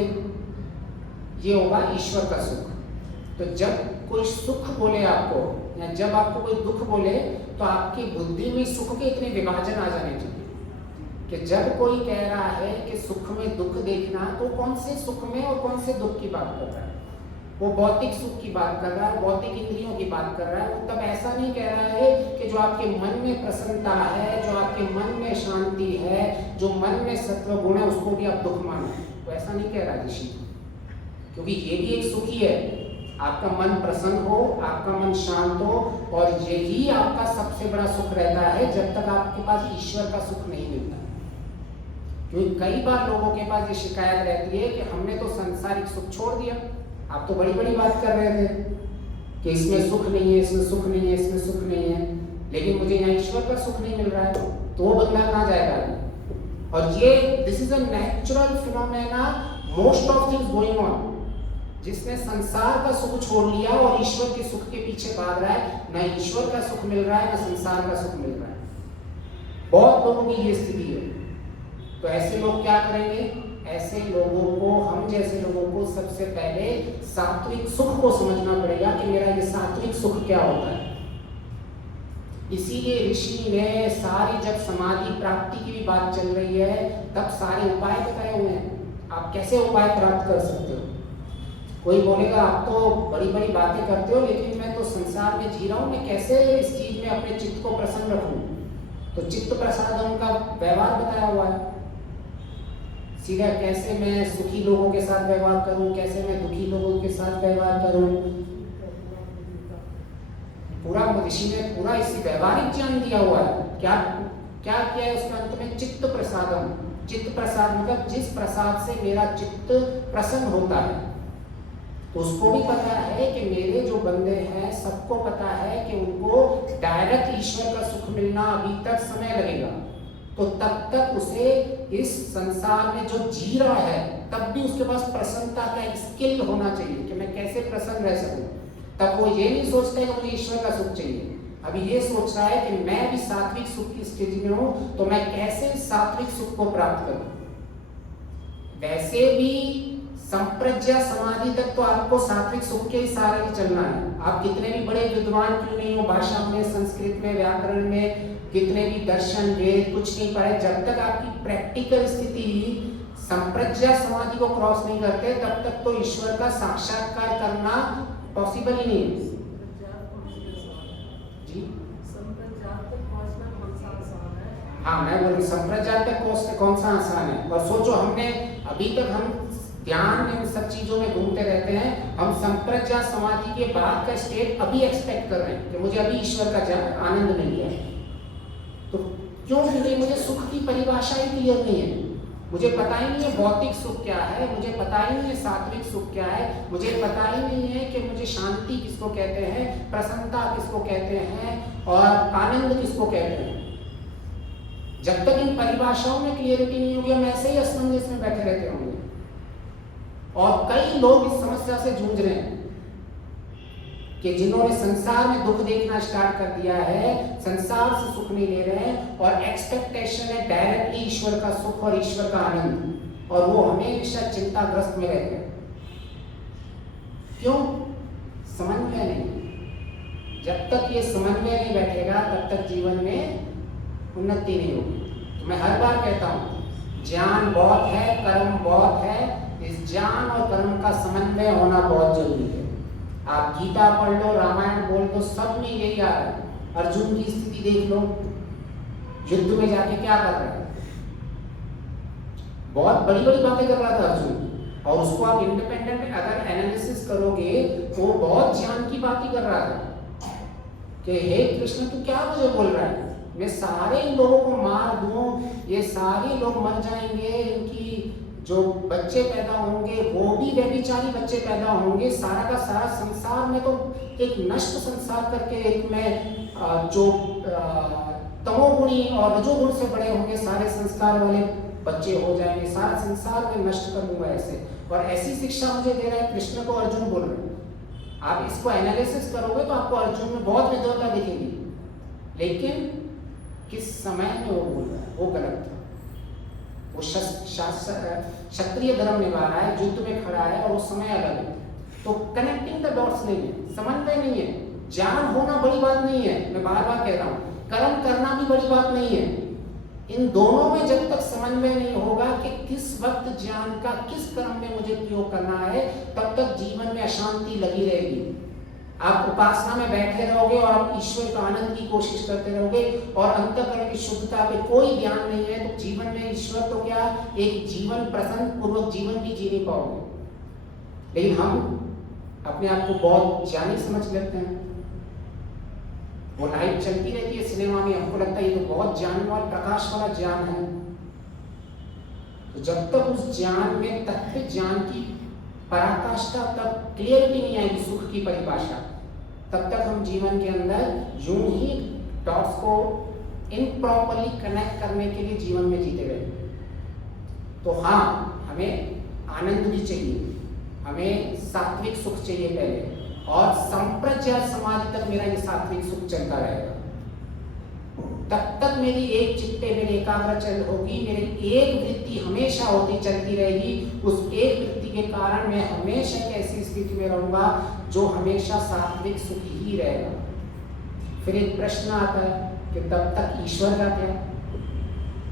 ये होगा ईश्वर का सुख। तो जब कोई सुख बोले आपको, या जब आपको कोई दुख बोले, तो आपकी बुद्धि में सुख के इतने विभाजन आ जाने चाहिए कि जब कोई कह रहा है कि सुख में दुख देखना, तो कौन से सुख में और कौन से दुख की बात कर रहा है। वो भौतिक सुख की बात कर रहा है, भौतिक इंद्रियों की बात कर रहा है। वो तब ऐसा नहीं कह रहा है कि जो आपके मन में प्रसन्नता है, जो आपके मन में शांति है, जो मन में सत्व गुण है, उसको भी आप दुख मानो। तो ऐसा नहीं कह रहा ऋषि, क्योंकि ये भी एक सुख ही है। आपका मन प्रसन्न हो, आपका मन शांत हो, और यही आपका सबसे बड़ा सुख रहता है जब तक आपके पास ईश्वर का सुख नहीं मिलता। क्योंकि कई बार लोगों के पास ये शिकायत रहती है कि हमने तो सांसारिक सुख छोड़ दिया। आप तो बड़ी बड़ी बात कर रहे थे कि इसमें सुख नहीं है, इसमें सुख नहीं है, इसमें सुख नहीं है, लेकिन मुझे यहाँ ईश्वर का सुख नहीं मिल रहा है, तो वो बंदा कहाँ जाएगा? और ये this is a natural phenomena, most of things going on. जिसने संसार का सुख छोड़ लिया और ईश्वर के सुख के पीछे भाग रहा है, ना ईश्वर का सुख मिल रहा है, ना संसार का सुख मिल रहा है। बहुत लोगों की ये स्थिति है। तो ऐसे लोग क्या करेंगे? ऐसे लोगों को, हम जैसे लोगों को सबसे पहले सात्विक सुख को समझना पड़ेगा कि मेरा ये सात्विक सुख क्या होता है। इसीलिए ऋषि ने सारी, जब समाधि प्राप्ति की भी बात चल रही है, तब सारे उपाय बताए हुए हैं। आप कैसे उपाय प्राप्त कर सकते हो? कोई बोलेगा आप तो बड़ी बड़ी बातें करते हो, लेकिन मैं तो संसार में जी रहा हूँ, मैं कैसे इस चीज में अपने चित्त को प्रसन्न रखूं? तो चित्त प्रसादन का व्यवहार बताया हुआ है सीधा, कैसे मैं सुखी लोगों के साथ व्यवहार करूं, कैसे मैं दुखी लोगों के साथ व्यवहार करूं। पूरा ऋषि ने पूरा इसी व्यवहारिक ज्ञान दिया हुआ है। क्या क्या किया है उसके अंत में? चित्त प्रसादम। चित्त प्रसाद मतलब जिस प्रसाद से मेरा चित्त प्रसन्न होता है। तो उसको भी पता है कि मेरे जो बंदे हैं, सबको पता है कि उनको डायरेक्ट ईश्वर का सुख मिलना अभी तक समय लगेगा। तो तब तक उसे इस संसार में जो जी रहा है, तब भी उसके पास प्रसन्नता का एक स्किल होना चाहिए कि मैं कैसे प्रसन्न रह सकूं। तब वो ये नहीं सोचता है कि मुझे ईश्वर का सुख चाहिए, अभी ये सोच रहा है कि मैं भी सात्विक सुख की स्थिति में हूं, तो मैं कैसे सात्विक सुख को प्राप्त करूं। वैसे भी संप्रज्ञा समाधि तक तो आपको सात्विक सुख के ही सहारे ही चलना है। आप कितने भी बड़े विद्वान क्यों नहीं हो, भाषा में, संस्कृत में, व्याकरण में, कितने भी दर्शन वेद कुछ नहीं पढ़े, जब तक आपकी प्रैक्टिकल स्थिति संप्रज्ञा समाधि को क्रॉस नहीं करते, तब तक तो ईश्वर का साक्षात्कार करना पॉसिबल ही नहीं है। जी हाँ, मैं बोल रही संप्रज्ञात तक कौन सा आसान है। और सोचो, हमने अभी तक हम ध्यान में सब चीजों में घूमते रहते हैं, हम संप्रज्ञा समाधि के बाद का स्टेट अभी एक्सपेक्ट कर रहे हैं कि मुझे अभी ईश्वर का आनंद मिल गया। तो क्यों? क्योंकि मुझे सुख की परिभाषा ही क्लियर नहीं है। मुझे पता ही नहीं है भौतिक सुख क्या है, मुझे पता ही नहीं है सात्विक सुख क्या है, मुझे पता ही नहीं है कि मुझे शांति किसको कहते हैं, प्रसन्नता किसको कहते हैं, और आनंद किसको कहते हैं। जब तक इन परिभाषाओं में क्लियरिटी नहीं होगी, हम ऐसे ही असमंजस में बैठे रहते होंगे। और कई लोग इस समस्या से जूझ रहे हैं कि जिन्होंने संसार में दुख देखना स्टार्ट कर दिया है, संसार से सुख नहीं ले रहे हैं, और एक्सपेक्टेशन है डायरेक्टली ईश्वर का सुख और ईश्वर का आनंद, और वो हमेशा चिंताग्रस्त में रहते हैं। क्यों? समन्वय नहीं। जब तक ये समन्वय नहीं बैठेगा, तब तक जीवन में उन्नति नहीं होगी। तो मैं हर बार कहता हूँ, ज्ञान बहुत है, कर्म बहुत है, इस ज्ञान और कर्म का समन्वय होना बहुत जरूरी है। आप गीता पढ़ लो, रामायण बोल दो, सब में यही आ रहा है। अर्जुन की स्थिति देख लो, युद्ध में जाके क्या कर रहा है, बहुत बड़ी बड़ी बातें कर रहा था अर्जुन, और उसको आप इंडिपेंडेंट अगर एनालिसिस करोगे तो वो बहुत ज्ञान की बात ही कर रहा था कि हे कृष्ण, तू क्या मुझे बोल रहा है, मैं सारे लोगों को मार दूं, ये सारे लोग मर जाएंगे, इनकी जो बच्चे पैदा होंगे वो भी व्यभिचारी बच्चे पैदा होंगे, सारा का सारा संसार में तो एक नष्ट संसार करके एक में जो तमोगुणी और रजोगुण से बड़े होंगे सारे संस्कार वाले बच्चे हो जाएंगे, सारा संसार में नष्ट कर दूंगा ऐसे। और ऐसी शिक्षा मुझे दे रहा है कृष्ण को अर्जुन बोल रहे हैं। आप इसको एनालिसिस करोगे तो आपको अर्जुन में बहुत विद्वता दिखेगी, लेकिन किस समय में वो बोल रहा है वो गलत था। वो क्षत्रिय धर्म निभा रहा है, युद्ध में खड़ा है, और उस समय अलग है। तो कनेक्टिंग द डॉट्स नहीं है, समन्वय नहीं है। ज्ञान होना बड़ी बात नहीं है, मैं बार बार कह रहा हूँ, कर्म करना भी बड़ी बात नहीं है। इन दोनों में जब तक समन्वय नहीं होगा कि किस वक्त ज्ञान का किस क्रम में मुझे प्रयोग करना है, तब तक जीवन में अशांति लगी रहेगी। आप उपासना में बैठे रहोगे और आप ईश्वर का आनंद की कोशिश करते रहोगे और अंतःकरण की शुद्धता पे कोई ध्यान नहीं है, तो जीवन में ईश्वर तो क्या, एक जीवन प्रसन्न पूर्वक जीवन भी जी नहीं पाओगे। लेकिन हम अपने आप को बहुत ज्ञानी समझ लेते हैं। वो लाइट चलती रहती है सिनेमा में, हमको लगता है ये तो बहुत ज्ञान वाला, प्रकाश वाला ज्ञान है। तो जब तक उस ज्ञान में तत्व ज्ञान की पराकाष्ठा, तब क्लियरिटी नहीं आएगी सुख की परिभाषा, तब तक हम जीवन के अंदर यूं ही डॉट्स को इम्प्रॉपरली कनेक्ट करने के लिए जीवन में जीते रहेंगे। तो हाँ, हमें आनंद भी चाहिए, हमें सात्विक सुख चाहिए पहले, और संप्रज्ञात समाधि तक मेरा ये सात्विक सुख चलता रहेगा। तब तक मेरी एक चित्ते मेरी एकाग्रचल होगी, मेरी एक वृत्ति हमेशा होती चलती रहेगी। उस एक वृत्ति के कारण मैं हमेशा एक ऐसी स्थिति में रहूंगा जो हमेशा सात्विक सुख ही रहेगा। फिर एक प्रश्न आता है कि तब तक ईश्वर का क्या?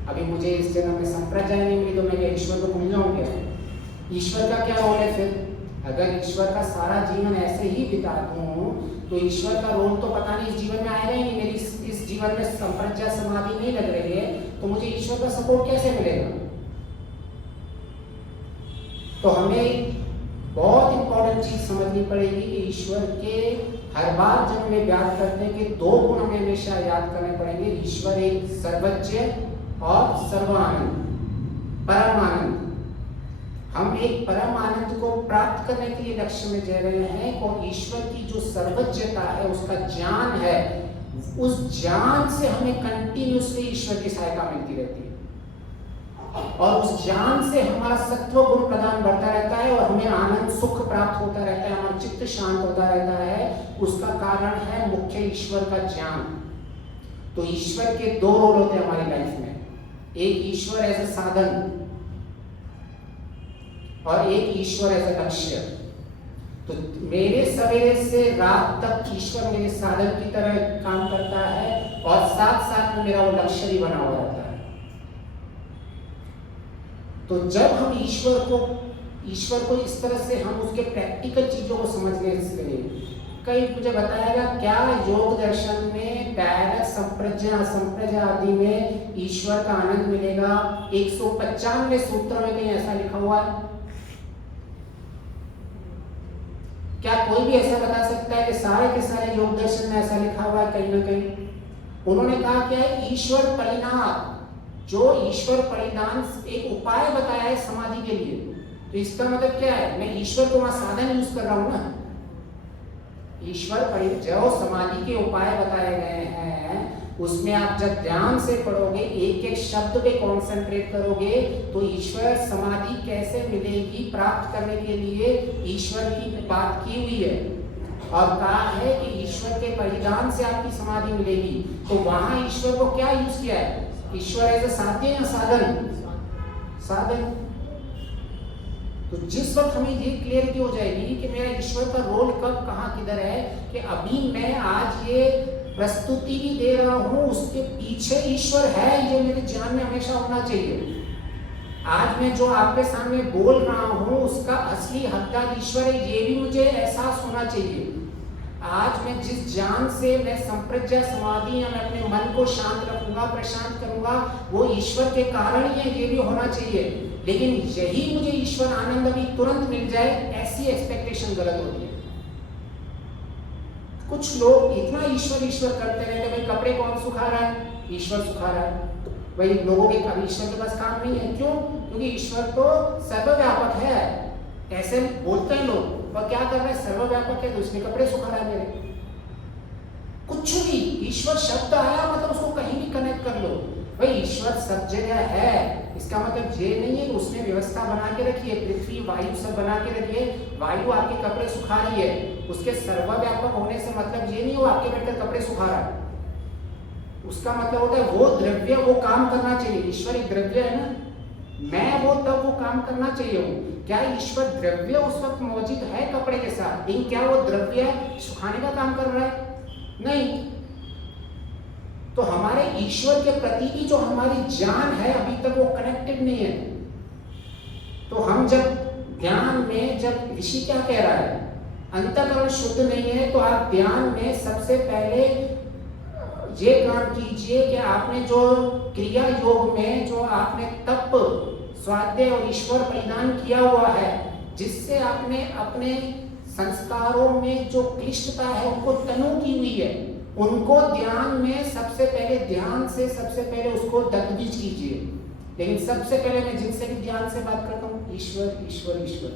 अभी मुझे इस जन्म में संप्रज्ञा नहीं मिली तो मैं क्या ईश्वर को भूल जाऊं क्या? ईश्वर का क्या रोल है फिर? अगर ईश्वर का सारा जीवन ऐसे ही बिता दूं तो ईश्वर का रोल तो पता नहीं इस जीवन में आएगा ही नहीं। मेरी इस जीवन में संप्रज्ञा समाधि नहीं लग रही है, तो मुझे ईश्वर का सपोर्ट कैसे मिलेगा? तो हमें बहुत इंपॉर्टेंट चीज समझनी पड़ेगी कि ईश्वर के हर बार जब हमें याद करते हैं कि दो गुण हमें हमेशा याद करने पड़ेंगे। ईश्वर एक सर्वज्ञ और सर्वानंद, परम आनंद। हम एक परम आनंद को प्राप्त करने के लिए लक्ष्य में जा रहे हैं, और ईश्वर की जो सर्वज्ञता है, उसका ज्ञान है, उस ज्ञान से हमें कंटिन्यूसली ईश्वर की सहायता मिलती रहती है, और उस ज्ञान से हमारा सत्व गुण प्रदान बढ़ता रहता है और हमें आनंद सुख प्राप्त होता रहता है, हमारा चित्त शांत होता रहता है। उसका कारण है मुख्य ईश्वर का ज्ञान। तो ईश्वर के दो रोल होते हैं हमारी लाइफ में, एक ईश्वर एज अ साधन और एक ईश्वर एज अ लक्ष्य। तो मेरे सवेरे से रात तक ईश्वर मेरे साधन की तरह काम करता है, और साथ साथ में मेरा वो लक्ष्य भी बना हुआ रहता है। तो जब हम ईश्वर को इस तरह से हम उसके प्रैक्टिकल चीजों को समझने से, कई मुझे बताएगा क्या योग दर्शन में डायरेक्ट संप्रज्ञा आदि में ईश्वर का आनंद मिलेगा? 195 सूत्र में कहीं ऐसा लिखा हुआ है? क्या कोई भी ऐसा बता सकता है कि सारे के सारे योग दर्शन में ऐसा लिखा हुआ है? कहीं ना कहीं उन्होंने कहा क्या है, ईश्वर परिणाम, जो ईश्वर परिणाम एक उपाय बताया है समाधि के लिए। तो इसका मतलब क्या है, मैं ईश्वर को वहां साधन यूज कर रहा हूं ना। ईश्वर जो समाधि के उपाय बताए गए हैं, उसमें आप जब ध्यान से पढ़ोगे, एक एक शब्द पे कॉन्सेंट्रेट करोगे, तो ईश्वर समाधि कैसे मिलेगी प्राप्त करने के लिए ईश्वर की बात की हुई है, और कहा है कि ईश्वर के परिधान से आपकी समाधि मिलेगी। तो वहां ईश्वर को क्या यूज किया है? ईश्वर एज अ साध्य या साधन। तो जिस वक्त हमें ये क्लियरिटी हो जाएगी कि मेरा ईश्वर का रोल कब कहाँ किधर है, कि अभी मैं आज ये प्रस्तुति भी दे रहा हूँ, उसके पीछे ईश्वर है, ये मेरे ज्ञान में हमेशा होना चाहिए। आज मैं जो आपके सामने बोल रहा हूँ उसका असली हकदार ईश्वर है, ये भी मुझे एहसास होना चाहिए। आज मैं जिस ज्ञान से मैं संप्रज्ञा समाधि या मैं अपने मन को शांत रखूंगा, प्रशांत करूंगा, वो ईश्वर के कारण ही है, ये भी होना चाहिए। लेकिन यही मुझे ईश्वर आनंद अभी तुरंत मिल जाए, ऐसी एक्सपेक्टेशन गलत होती है। कुछ लोग इतना ईश्वर करते रहते, भाई कपड़े कौन सुखा रहा है? ईश्वर सुखा रहा है। भाई लोगों के ईश्वर के पास काम नहीं है, क्यों? क्योंकि ईश्वर तो सर्वव्यापक है, ऐसे बोलते हैं लोग। और क्या कर रहा है? सर्वव्यापक है तो उसने कपड़े सुखा रहा है मेरे। कुछ भी ईश्वर शब्द आया मतलब उसको कहीं भी कनेक्ट कर लो। भाई ईश्वर सब जगह है, इसका मतलब ये नहीं है कि उसने व्यवस्था बना के रखी है, पृथ्वी वायु सब बना के रखी है, वायु आपके कपड़े सुखा रही है। उसके सर्वव्यापक होने से मतलब ये नहीं हो आपके बैठकर कपड़े सुखा रहा है। उसका मतलब होता है वो द्रव्य वो काम करना चाहिए। ईश्वर एक द्रव्य है ना, मैं वो तब वो काम करना चाहिए हूँ। क्या ईश्वर द्रव्य उस वक्त मौजूद है कपड़े के साथ, लेकिन क्या वो द्रव्य सुखाने का काम कर रहा है? नहीं। तो हमारे ईश्वर के प्रति भी जो हमारी जान है अभी तक वो कनेक्टेड नहीं है। तो हम जब ध्यान में, जब ऋषि क्या कह रहा है, अंतःकरण शुद्ध नहीं है, तो आप ध्यान में सबसे पहले ये काम कीजिए कि आपने जो क्रिया योग में जो आपने तप, स्वाध्याय और ईश्वर बलिदान किया हुआ है, जिससे आपने अपने संस्कारों में जो क्लिष्टता है उनको तनु की हुई है, उनको ध्यान में सबसे पहले, ध्यान से सबसे पहले उसको दग्धीज कीजिए। लेकिन सबसे पहले मैं जिनसे भी ध्यान से बात करता हूँ, ईश्वर ईश्वर ईश्वर।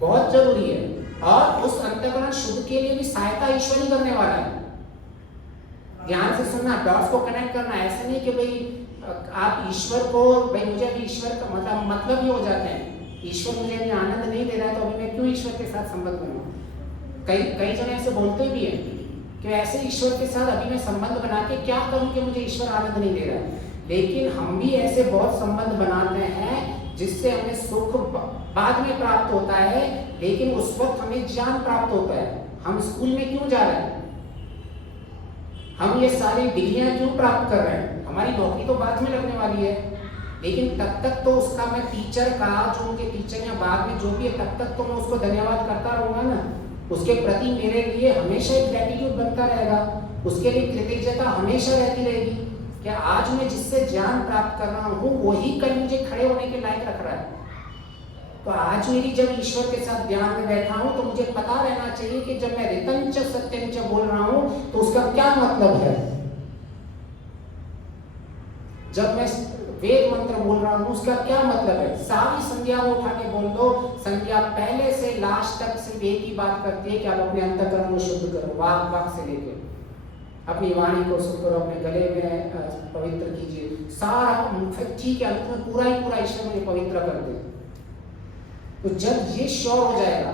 बहुत जरूरी है, और उस अंतःकरण शुद्ध के लिए भी सहायता ईश्वर ही करने वाला है। ध्यान से सुनना, डॉट्स को कनेक्ट करना। ऐसा नहीं कि भाई आप ईश्वर को, भाई मुझे अभी ईश्वर का मतलब ही हो जाते हैं, ईश्वर मुझे अभी आनंद नहीं दे रहा है तो अभी मैं क्यों ईश्वर के साथ संबंध बनाऊं। कई जने ऐसे बोलते भी हैं कि ऐसे ईश्वर के साथ अभी मैं संबंध बना के क्या करूं कि मुझे ईश्वर आनंद नहीं दे रहा है। लेकिन हम भी ऐसे बहुत संबंध बनाते हैं जिससे हमें सुख बाद में प्राप्त होता है, लेकिन उस वक्त हमें ज्ञान प्राप्त होता है। हम स्कूल में क्यों जा रहे हैं, हम ये सारी डिग्रियां क्यों प्राप्त कर रहे हैं, हमारी नौकरी तो बाद में लगने वाली है, लेकिन तब तक तो उसका मैं टीचर का, जो उनके टीचर या बाद में जो भी है, तब तक तो मैं उसको धन्यवाद करता रहूंगा ना। उसके प्रति मेरे लिए हमेशा एक ग्रेटिट्यूड बनता रहेगा, उसके लिए कृतज्ञता हमेशा रहती रहेगी कि आज मैं जिससे ज्ञान प्राप्त कर रहा हूँ वही कल मुझे खड़े होने के लायक रख रहा है। तो आज मेरी जब ईश्वर के साथ ध्यान में बैठा हूँ तो मुझे पता रहना चाहिए कि जब मैं ऋतं च सत्यं च बोल रहा हूँ तो उसका क्या मतलब है। जब मैं वेद मंत्र बोल रहा हूँ उसका क्या मतलब है। सारी संध्या को उठा के बोल दो, संध्या पहले से लास्ट तक सिर्फ एक ही बात करती है कि आप अपने अंतःकरण को शुद्ध करो, वाक से लेकर अपनी वाणी को शुद्ध करो, अपने गले में पवित्र कीजिए, सारा ठीक है, अंत में पूरा ही पूरा ईश्वर मुझे पवित्र कर दे। तो जब ये श्योर हो जाएगा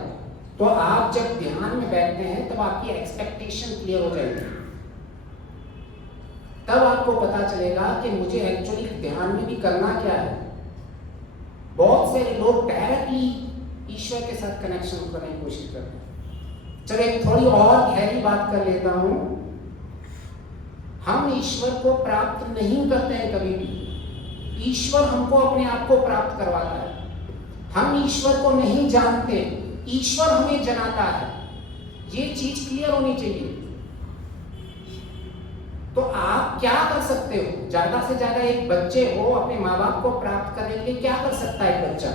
तो आप जब ध्यान में बैठते हैं तब आपकी एक्सपेक्टेशन क्लियर हो जाएगी। तब आपको पता चलेगा कि मुझे एक्चुअली ध्यान में भी करना क्या है। बहुत सारे लोग डायरेक्टली ईश्वर के साथ कनेक्शन करने की कोशिश करते हैं। चलो एक थोड़ी और गहरी बात कर लेता हूं। हम ईश्वर को प्राप्त नहीं करते हैं कभी भी, ईश्वर हमको अपने आप को प्राप्त करवाता है। हम ईश्वर को नहीं जानते, ईश्वर हमें जनाता है। ये चीज क्लियर होनी चाहिए। तो आप क्या कर सकते हो, ज्यादा से ज्यादा एक बच्चे हो अपने माँ बाप को प्राप्त करने के लिए क्या कर सकता है एक बच्चा।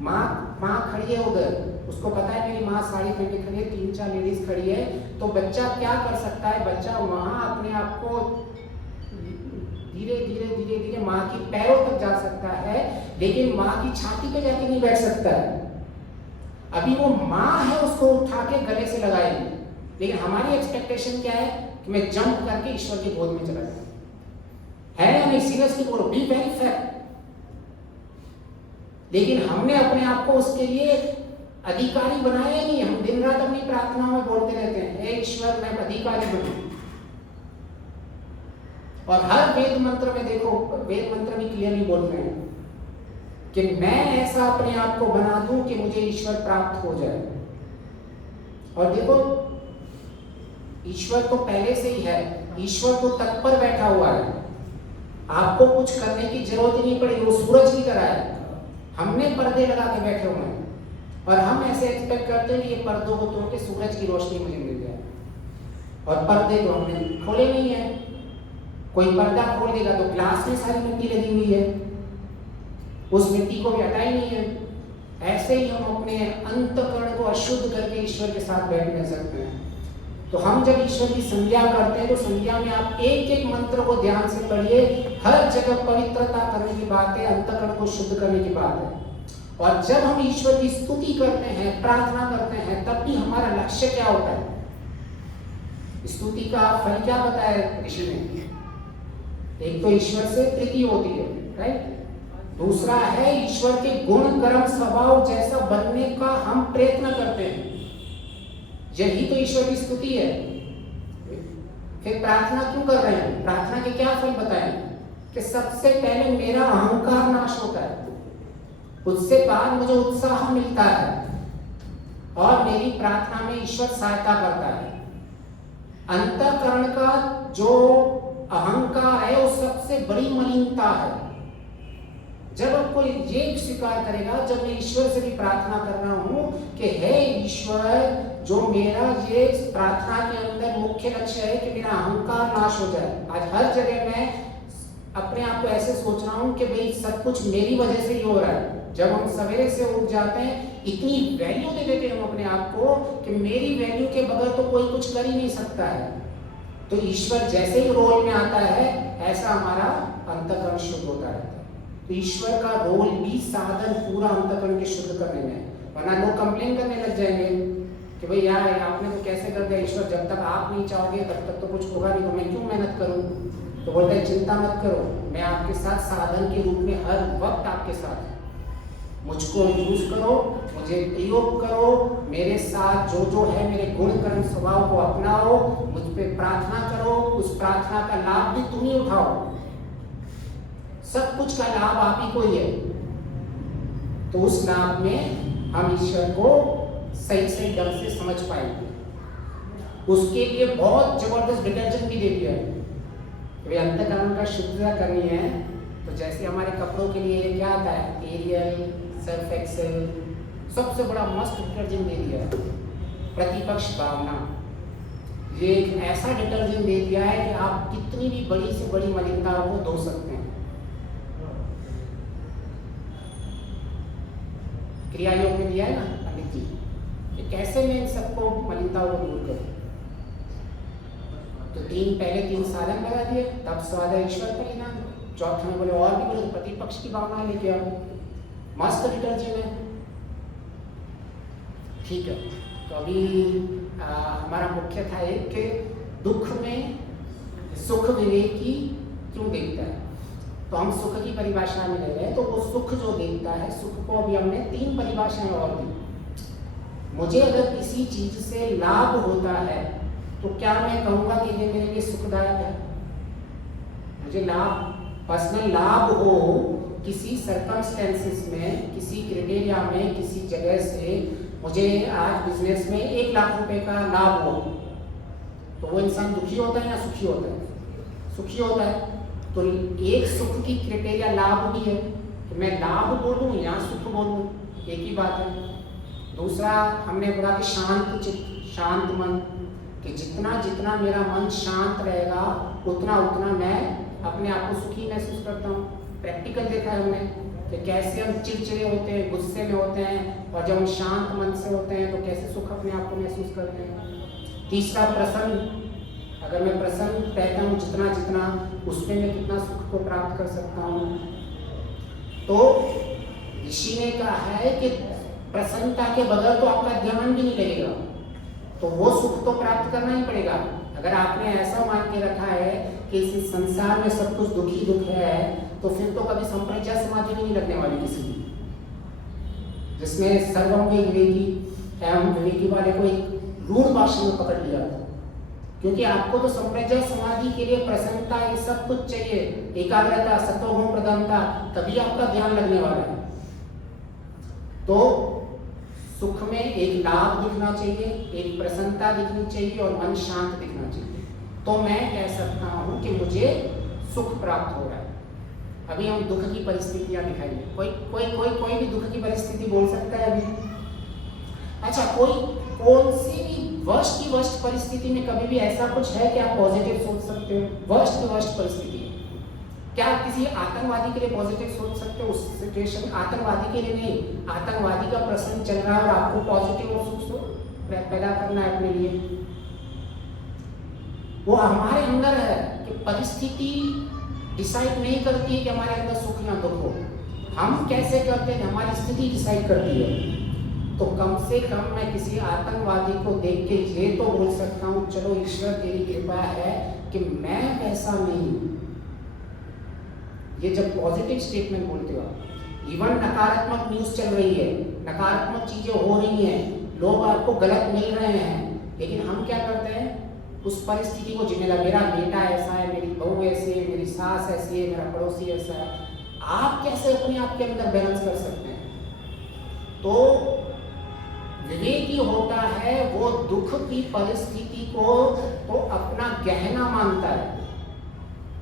माँ खड़ी है उधर, उसको पता है मेरी माँ साड़ी पहन के खड़ी है, 3-4 लेडीज खड़ी है, तो बच्चा क्या कर सकता है, बच्चा वहां अपने आप को धीरे धीरे माँ की पैरों तक जा सकता है, लेकिन माँ की छाती पे जाके नहीं बैठ सकता है। अभी वो माँ है, उसको उठा के गले से लगाएगी, लेकिन हमारी एक्सपेक्टेशन क्या है कि मैं जंप करके ईश्वर की गोद में चला जाऊं। है या नहीं, सीरियसली बोलो, बी वेरी फैक्ट। लेकिन हमने अपने आप को उसके लिए अधिकारी बनाया ही नहीं। हम दिन रात अपनी प्रार्थनाओं में बोलते रहते हैं, हे ईश्वर मैं अधिकारी बनूं। और हर वेद मंत्र में देखो, वेद मंत्र भी क्लियरली बोलते हैं कि मैं ऐसा अपने आप को बना दूं कि मुझे ईश्वर प्राप्त हो जाए। और देखो ईश्वर तो पहले से ही है, ईश्वर तो तत्पर बैठा हुआ है, आपको कुछ करने की जरूरत ही नहीं पड़ेगी। वो सूरज की तरह है, हमने पर्दे लगा के बैठे हुए हैं और हम ऐसे एक्सपेक्ट करते हैं कि ये पर्दों को तोड़ के सूरज की रोशनी मुझे मिल जाए, और पर्दे तो हमने खोले नहीं है। कोई पर्दा खोल देगा तो ग्लास में सारी मिट्टी लगी हुई है, उस मिट्टी को भी हटाई नहीं है। ऐसे ही हम अपने अंतःकरण को अशुद्ध करके ईश्वर के साथ बैठ नहीं सकते हैं। तो हम जब ईश्वर की संध्या करते हैं तो संध्या में आप एक एक मंत्र को ध्यान से पढ़िए। हर जगह पवित्रता करने की बात है, अंतःकरण को शुद्ध करने की बात है। और जब हम ईश्वर की स्तुति करते हैं, प्रार्थना करते हैं, तब भी हमारा लक्ष्य क्या होता है। स्तुति का फल क्या बताया ऋषि ने, एक तो ईश्वर से प्रीति होती है, राइट। दूसरा है ईश्वर के गुण कर्म स्वभाव जैसा बनने का हम प्रयत्न करते हैं, यही तो ईश्वर की स्तुति है। फिर प्रार्थना क्यों कर रहे हैं, प्रार्थना के क्या फल बताएं कि सबसे पहले मेरा अहंकार नाश होता है, उससे बाद मुझे उत्साह मिलता है, और मेरी प्रार्थना में ईश्वर सहायता करता है। अंतःकरण का जो अहंकार है वो सबसे बड़ी मलिनता है। जब आपको ये स्वीकार करेगा, जब मैं ईश्वर से भी प्रार्थना कर रहा हूं कि हे ईश्वर, जो मेरा ये प्रार्थना के अंदर मुख्य लक्ष्य है कि मेरा अहंकार नाश हो जाए। आज हर जगह मैं अपने आप को ऐसे सोच रहा हूं कि भाई सब कुछ मेरी वजह से ही हो रहा है। जब हम सवेरे से उठ जाते हैं, इतनी वैल्यू दे देते हैं हम अपने आप को कि मेरी वैल्यू के बगैर तो कोई कुछ कर ही नहीं सकता है। तो ईश्वर जैसे ही रोल में आता है, ऐसा हमारा अंतःकरण शुद्ध होता रहता है। तो ईश्वर का रोल भी साधन पूरा अंतःकरण के शुद्ध करने में है। वरना लोग कंप्लेन करने लग जाएंगे कि भाई यार आपने तो कैसे कर दिया ईश्वर, जब तक आप नहीं चाहोगे तब तक तो कुछ होगा नहीं, तो मैं क्यों मेहनत करूं। तो बोलते हैं चिंता मत करो, मैं आपके साथ साधन के रूप में हर वक्त आपके साथ। मुझको यूज करो, मुझे प्रयोग करो, मेरे साथ जो जो है मेरे गुण कर्म स्वभाव को अपनाओ, मुझ पे प्रार्थना करो, उस प्रार्थना का लाभ भी तुम ही उठाओ। सब कुछ का लाभ आप ही को ही है। तो उस लाभ में हम ईश्वर को सही सही ढंग से समझ पाएंगे। उसके लिए बहुत जबरदस्त डिटर्जेंट भी दे दिया है। वे अंतःकरण का शुद्धता करनी है तो जैसे हमारे कपड़ों के लिए क्या आता है, एरियल, सर्फ एक्सेल, सबसे बड़ा मस्त डिटर्जेंट दे दिया है। प्रतिपक्ष भावना, ये एक ऐसा डिटर्जेंट दे दिया है कि आप कितनी भी बड़ी से बड़ी मलिनताओं को धो सकते हैं। क्रिया योग में दिया है ना पंडित जी कि कैसे मैं इन सबको मलिनताओं को दूर करूं। तो पहले तीन साधन लगा दिए, तब स्वाद ईश्वर परिणाम। चौथे में बोले और भी बोले प्रतिपक्ष की भावना लेके आओ, मस्त डिटर्जेंट है। ठीक है, तो अभी हमारा मुख्य था एक कि दुख में सुख विवेकी क्यों देखता है। तो हम सुख की परिभाषा में ले रहे हैं, तो वो सुख जो देखता है, सुख को अभी हमने तीन परिभाषाएं और दी। मुझे अगर किसी चीज से लाभ होता है तो क्या मैं कहूँगा कि ये मेरे लिए सुखदायक है। मुझे लाभ, पर्सनल लाभ हो किसी सर्कमस्टेंसेस में, किसी क्राइटेरिया में, किसी जगह से मुझे आज बिजनेस में 1 लाख रुपए का लाभ हो, तो वो इंसान दुखी होता है या सुखी होता है? सुखी होता है। तो एक सुख की क्राइटेरिया लाभ भी है कि मैं लाभ बोलूँ या सुख बोलूँ, एक ही बात है। दूसरा हमने बोला कि शांत चित्त, शांत मन, कि जितना जितना मेरा मन शांत रहेगा उतना उतना मैं अपने आप को सुखी महसूस करता हूँ। प्रैक्टिकल देखा है हमने कि कैसे हम चिड़चिड़े होते हैं, गुस्से में होते हैं, और जब हम शांत मन से होते हैं तो कैसे सुख अपने आप को महसूस करते हैं। तीसरा प्रसन्न, अगर मैं प्रसन्न रहता हूँ जितना जितना, उसमें मैं कितना सुख को प्राप्त कर सकता हूँ। तो ऋषि ने कहा है कि प्रसन्नता के बगैर तो आपका ध्यान भी नहीं लगेगा, तो वो सुख तो प्राप्त करना ही पड़ेगा। अगर आपने ऐसा मान के रखा है कि इस संसार में सब कुछ दुख ही दुख है, तो फिर तो कभी संप्रज्ञा समाधि भी नहीं लगने वाली किसी की, जिसमें सर्वम विवेकी एवं विवेकी वाले को एक रूढ़ भाषा में पकड़ लिया था। क्योंकि आपको तो संप्रज्ञा समाधि के लिए प्रसन्नता, ये सब कुछ चाहिए, एकाग्रता, सत्वगुण प्रधानता, तभी आपका ध्यान लगने वाला है। तो सुख में एक लाभ दिखना चाहिए, एक प्रसन्नता दिखनी चाहिए और मन शांत दिखना चाहिए, तो मैं कह सकता हूँ कि मुझे सुख प्राप्त हो रहा है। अभी हम दुख की परिस्थितियां दिखाइए, कोई कोई कोई कोई भी दुख की परिस्थिति बोल सकता है अभी। अच्छा, कोई कौन सी भी वर्स्ट की वर्स्ट परिस्थिति में कभी भी ऐसा कुछ है कि आप पॉजिटिव सोच सकते हो? वर्स्ट की वर्स्ट परिस्थिति, क्या आप किसी आतंकवादी के लिए पॉजिटिव सोच सकते हो? उस सिचुएशन, आतंकवादी के लिए नहीं, आतंकवादी का प्रश्न चल रहा है और आपको पॉजिटिव और सुख पैदा करना है अपने लिए। वो हमारे अंदर है कि परिस्थिति डिसाइड नहीं करती है कि हमारे अंदर सुख या दुख हो, हम कैसे करते हैं, हमारी स्थिति डिसाइड करती है। तो कम से कम मैं किसी आतंकवादी को देख के ये तो बोल सकता हूँ, चलो ईश्वर तेरी कृपा है कि मैं वैसा नहीं। ये जब पॉजिटिव स्टेटमेंट बोलते हो, इवन नकारात्मक न्यूज चल रही है, नकारात्मक चीजें हो रही हैं, लोग आपको गलत मिल रहे हैं, लेकिन हम क्या करते हैं, उस परिस्थिति को जिम्मेदार, मेरा बेटा ऐसा है, मेरी बहू ऐसी है, मेरी सास ऐसी है, मेरा पड़ोसी ऐसा है। आप कैसे अपने आप के अंदर बैलेंस कर सकते हैं? तो विवेकी होता है वो दुख की परिस्थिति को तो अपना गहना मानता है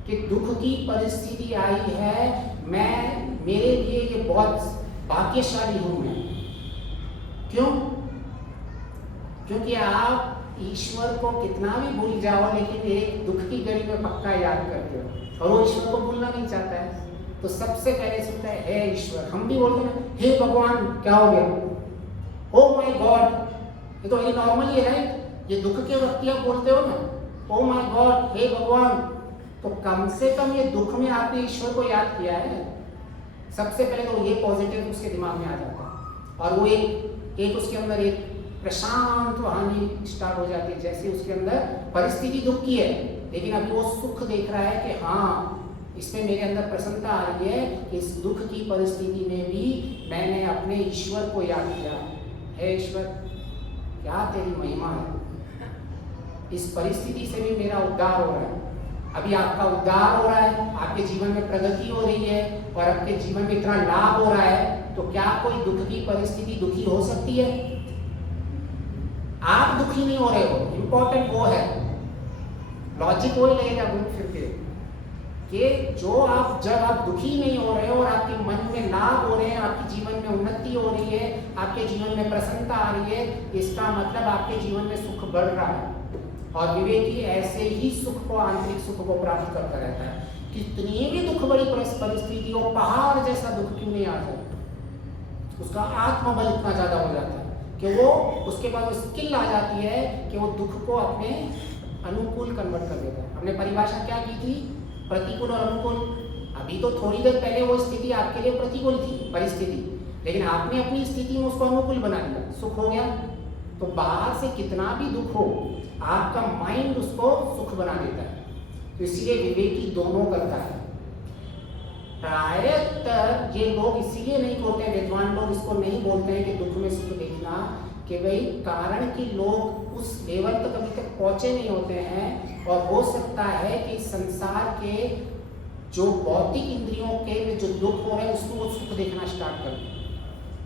कि दुख की परिस्थिति आई है, मेरे लिए ये बहुत भाग्यशाली हूं मैं। क्यों? क्योंकि आप ईश्वर को कितना भी भूल जाओ लेकिन एक दुख की घड़ी में पक्का याद करते हो, और वो ईश्वर को भूलना नहीं चाहता है। तो सबसे पहले सोचता है हे ईश्वर। हम भी बोलते हैं हे भगवान क्या हो गया, ओ माय गॉड, ये तो वेरी नॉर्मल है राइट। ये दुख के वक्त आप बोलते हो ना, ओ माय गॉड हे भगवान, तो कम से कम ये दुख में आपने ईश्वर को याद किया है। सबसे पहले तो ये पॉजिटिव उसके दिमाग में आ जाता है, और वो एक उसके अंदर एक प्रशांत वाहनी स्टार्ट हो जाती है। जैसे उसके अंदर परिस्थिति दुख की है लेकिन अभी वो सुख देख रहा है कि हाँ, इसमें मेरे अंदर प्रसन्नता आ रही है कि इस दुख की परिस्थिति में भी मैंने अपने ईश्वर को याद किया। हे ईश्वर, क्या तेरी महिमा है, इस परिस्थिति से भी मेरा उद्धार हो रहा है। अभी आपका उद्धार हो रहा है, आपके जीवन में प्रगति हो रही है और आपके जीवन में इतना लाभ हो रहा है, तो क्या कोई दुख की परिस्थिति दुखी हो सकती है? आप दुखी नहीं हो रहे हो, इंपॉर्टेंट वो है। लॉजिक वही लगेगा घूम फिर के कि जब आप दुखी नहीं हो रहे हो और आपके मन में लाभ हो रहे हैं, आपके जीवन में उन्नति हो रही है, आपके जीवन में प्रसन्नता आ रही है, इसका मतलब आपके जीवन में सुख बढ़ रहा है। और विवेकी ऐसे ही सुख को, आंतरिक सुख को प्राप्त करता रहता है। कितनी भी दुख बड़ी परिस्थिति हो, पहाड़ जैसा दुख क्यों नहीं आ जाए, उसका आत्मबल इतना ज्यादा हो जाता है कि वो उसके पास स्किल आ जाती है कि वो दुख को अपने अनुकूल कन्वर्ट कर देता है। हमने परिभाषा क्या की थी, प्रतिकूल और अनुकूल। अभी तो थोड़ी देर पहले वो स्थिति आपके लिए प्रतिकूल थी परिस्थिति, लेकिन आपने अपनी स्थिति में उसको अनुकूल बना लिया, सुख हो गया। तो बाहर से कितना भी दुख हो, आपका माइंड उसको सुख बना देता है। तो इसलिए विवेकी दोनों करता है। प्रायः ये लोग इसीलिए नहीं बोलते हैं, विद्वान लोग इसको नहीं बोलते हैं कि दुख में सुख देखना, कि भाई कारण कि लोग उस लेवल तक अभी तक पहुंचे नहीं होते हैं, और हो सकता है कि संसार के जो भौतिक इंद्रियों के जो दुख हो रहे हैं उसको वो सुख देखना स्टार्ट कर दें।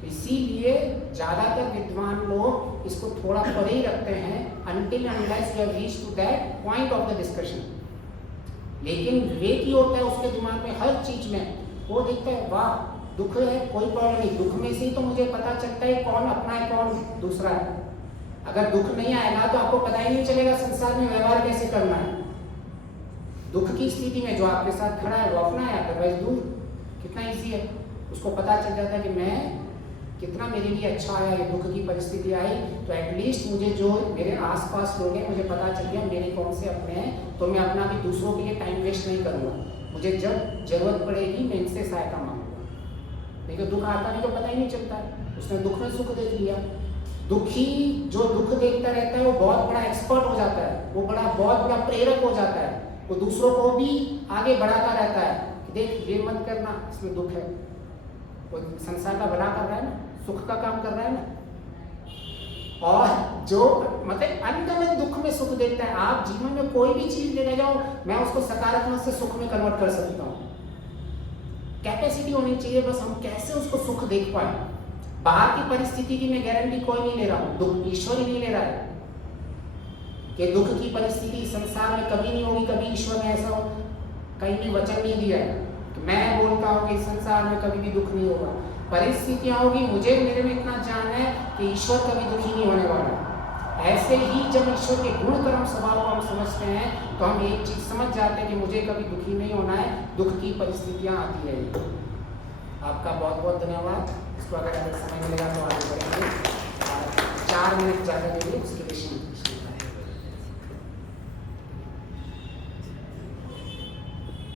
तो इसीलिए ज्यादातर विद्वान लोग इसको थोड़ा परे ही रखते हैं, until unless you have reached to that point of the discussion। लेकिन विवेकी होता है, उसके दिमाग में हर चीज में वो देखता है, वाह दुख है कोई प्रॉब्लम नहीं, दुख में से ही तो मुझे पता चलता है कौन अपना है कौन दूसरा है। अगर दुख नहीं आएगा तो आपको पता ही नहीं चलेगा संसार में व्यवहार कैसे करना है। दुख की स्थिति में जो आपके साथ खड़ा है वो अपना है, अदरवाइज दूर। कितना ईजी है, उसको पता चल जाता है कि मैं कितना मेरे लिए अच्छा आया, ये दुख की परिस्थिति आई तो एटलीस्ट मुझे जो मेरे आसपास लोग हैं मुझे पता चल गया मेरे कौन से अपने हैं, तो मैं अपना भी दूसरों के लिए टाइम वेस्ट नहीं करूँगा। मुझे जब जरूरत पड़ेगी मैं इनसे सहायता मांगूंगा। लेकिन दुख आता नहीं तो पता ही नहीं चलता, उसने दुख में सुख देख लिया। दुखी जो दुख देखता रहता है वो बहुत बड़ा एक्सपर्ट हो जाता है, वो बहुत बड़ा प्रेरक हो जाता है, वो दूसरों को भी आगे बढ़ाता रहता है कि देख ये मत करना, इसमें दुख है। वो संसार का भला कर रहा है ना, सुख का काम कर रहा है ना। और जो मतलब अंत में दुख में सुख देखता है, आप जीवन में कोई भी चीज लेने जाओ, मैं उसको सकारात्मक से सुख में कन्वर्ट कर सकता हूँ। कैपेसिटी होनी चाहिए, बस हम कैसे उसको सुख देख पाए। बाहर की परिस्थिति की मैं गारंटी कोई नहीं ले रहा हूँ, दुख ईश्वर ही नहीं ले रहा है कि दुख की परिस्थिति संसार में कभी नहीं होगी, कभी ईश्वर ने ऐसा कहीं भी वचन नहीं दिया है कि मैं बोलता हूँ कि संसार में कभी भी दुख नहीं होगा। परिस्थितियां होगी, मुझे मेरे में इतना ज्ञान है कि ईश्वर कभी दुखी नहीं होने वाला। ऐसे ही जब ईश्वर के गुण कर्म स्वभाव को हम समझते हैं तो हम एक चीज समझ जाते हैं कि मुझे कभी दुखी नहीं होना है, दुख की परिस्थितियां आती रहेंगी। आपका बहुत बहुत धन्यवाद। इसको अगर समय मिलेगा तो आगे बढ़ेंगे। 4 मिनट ज़्यादा देंगे उसके लिए।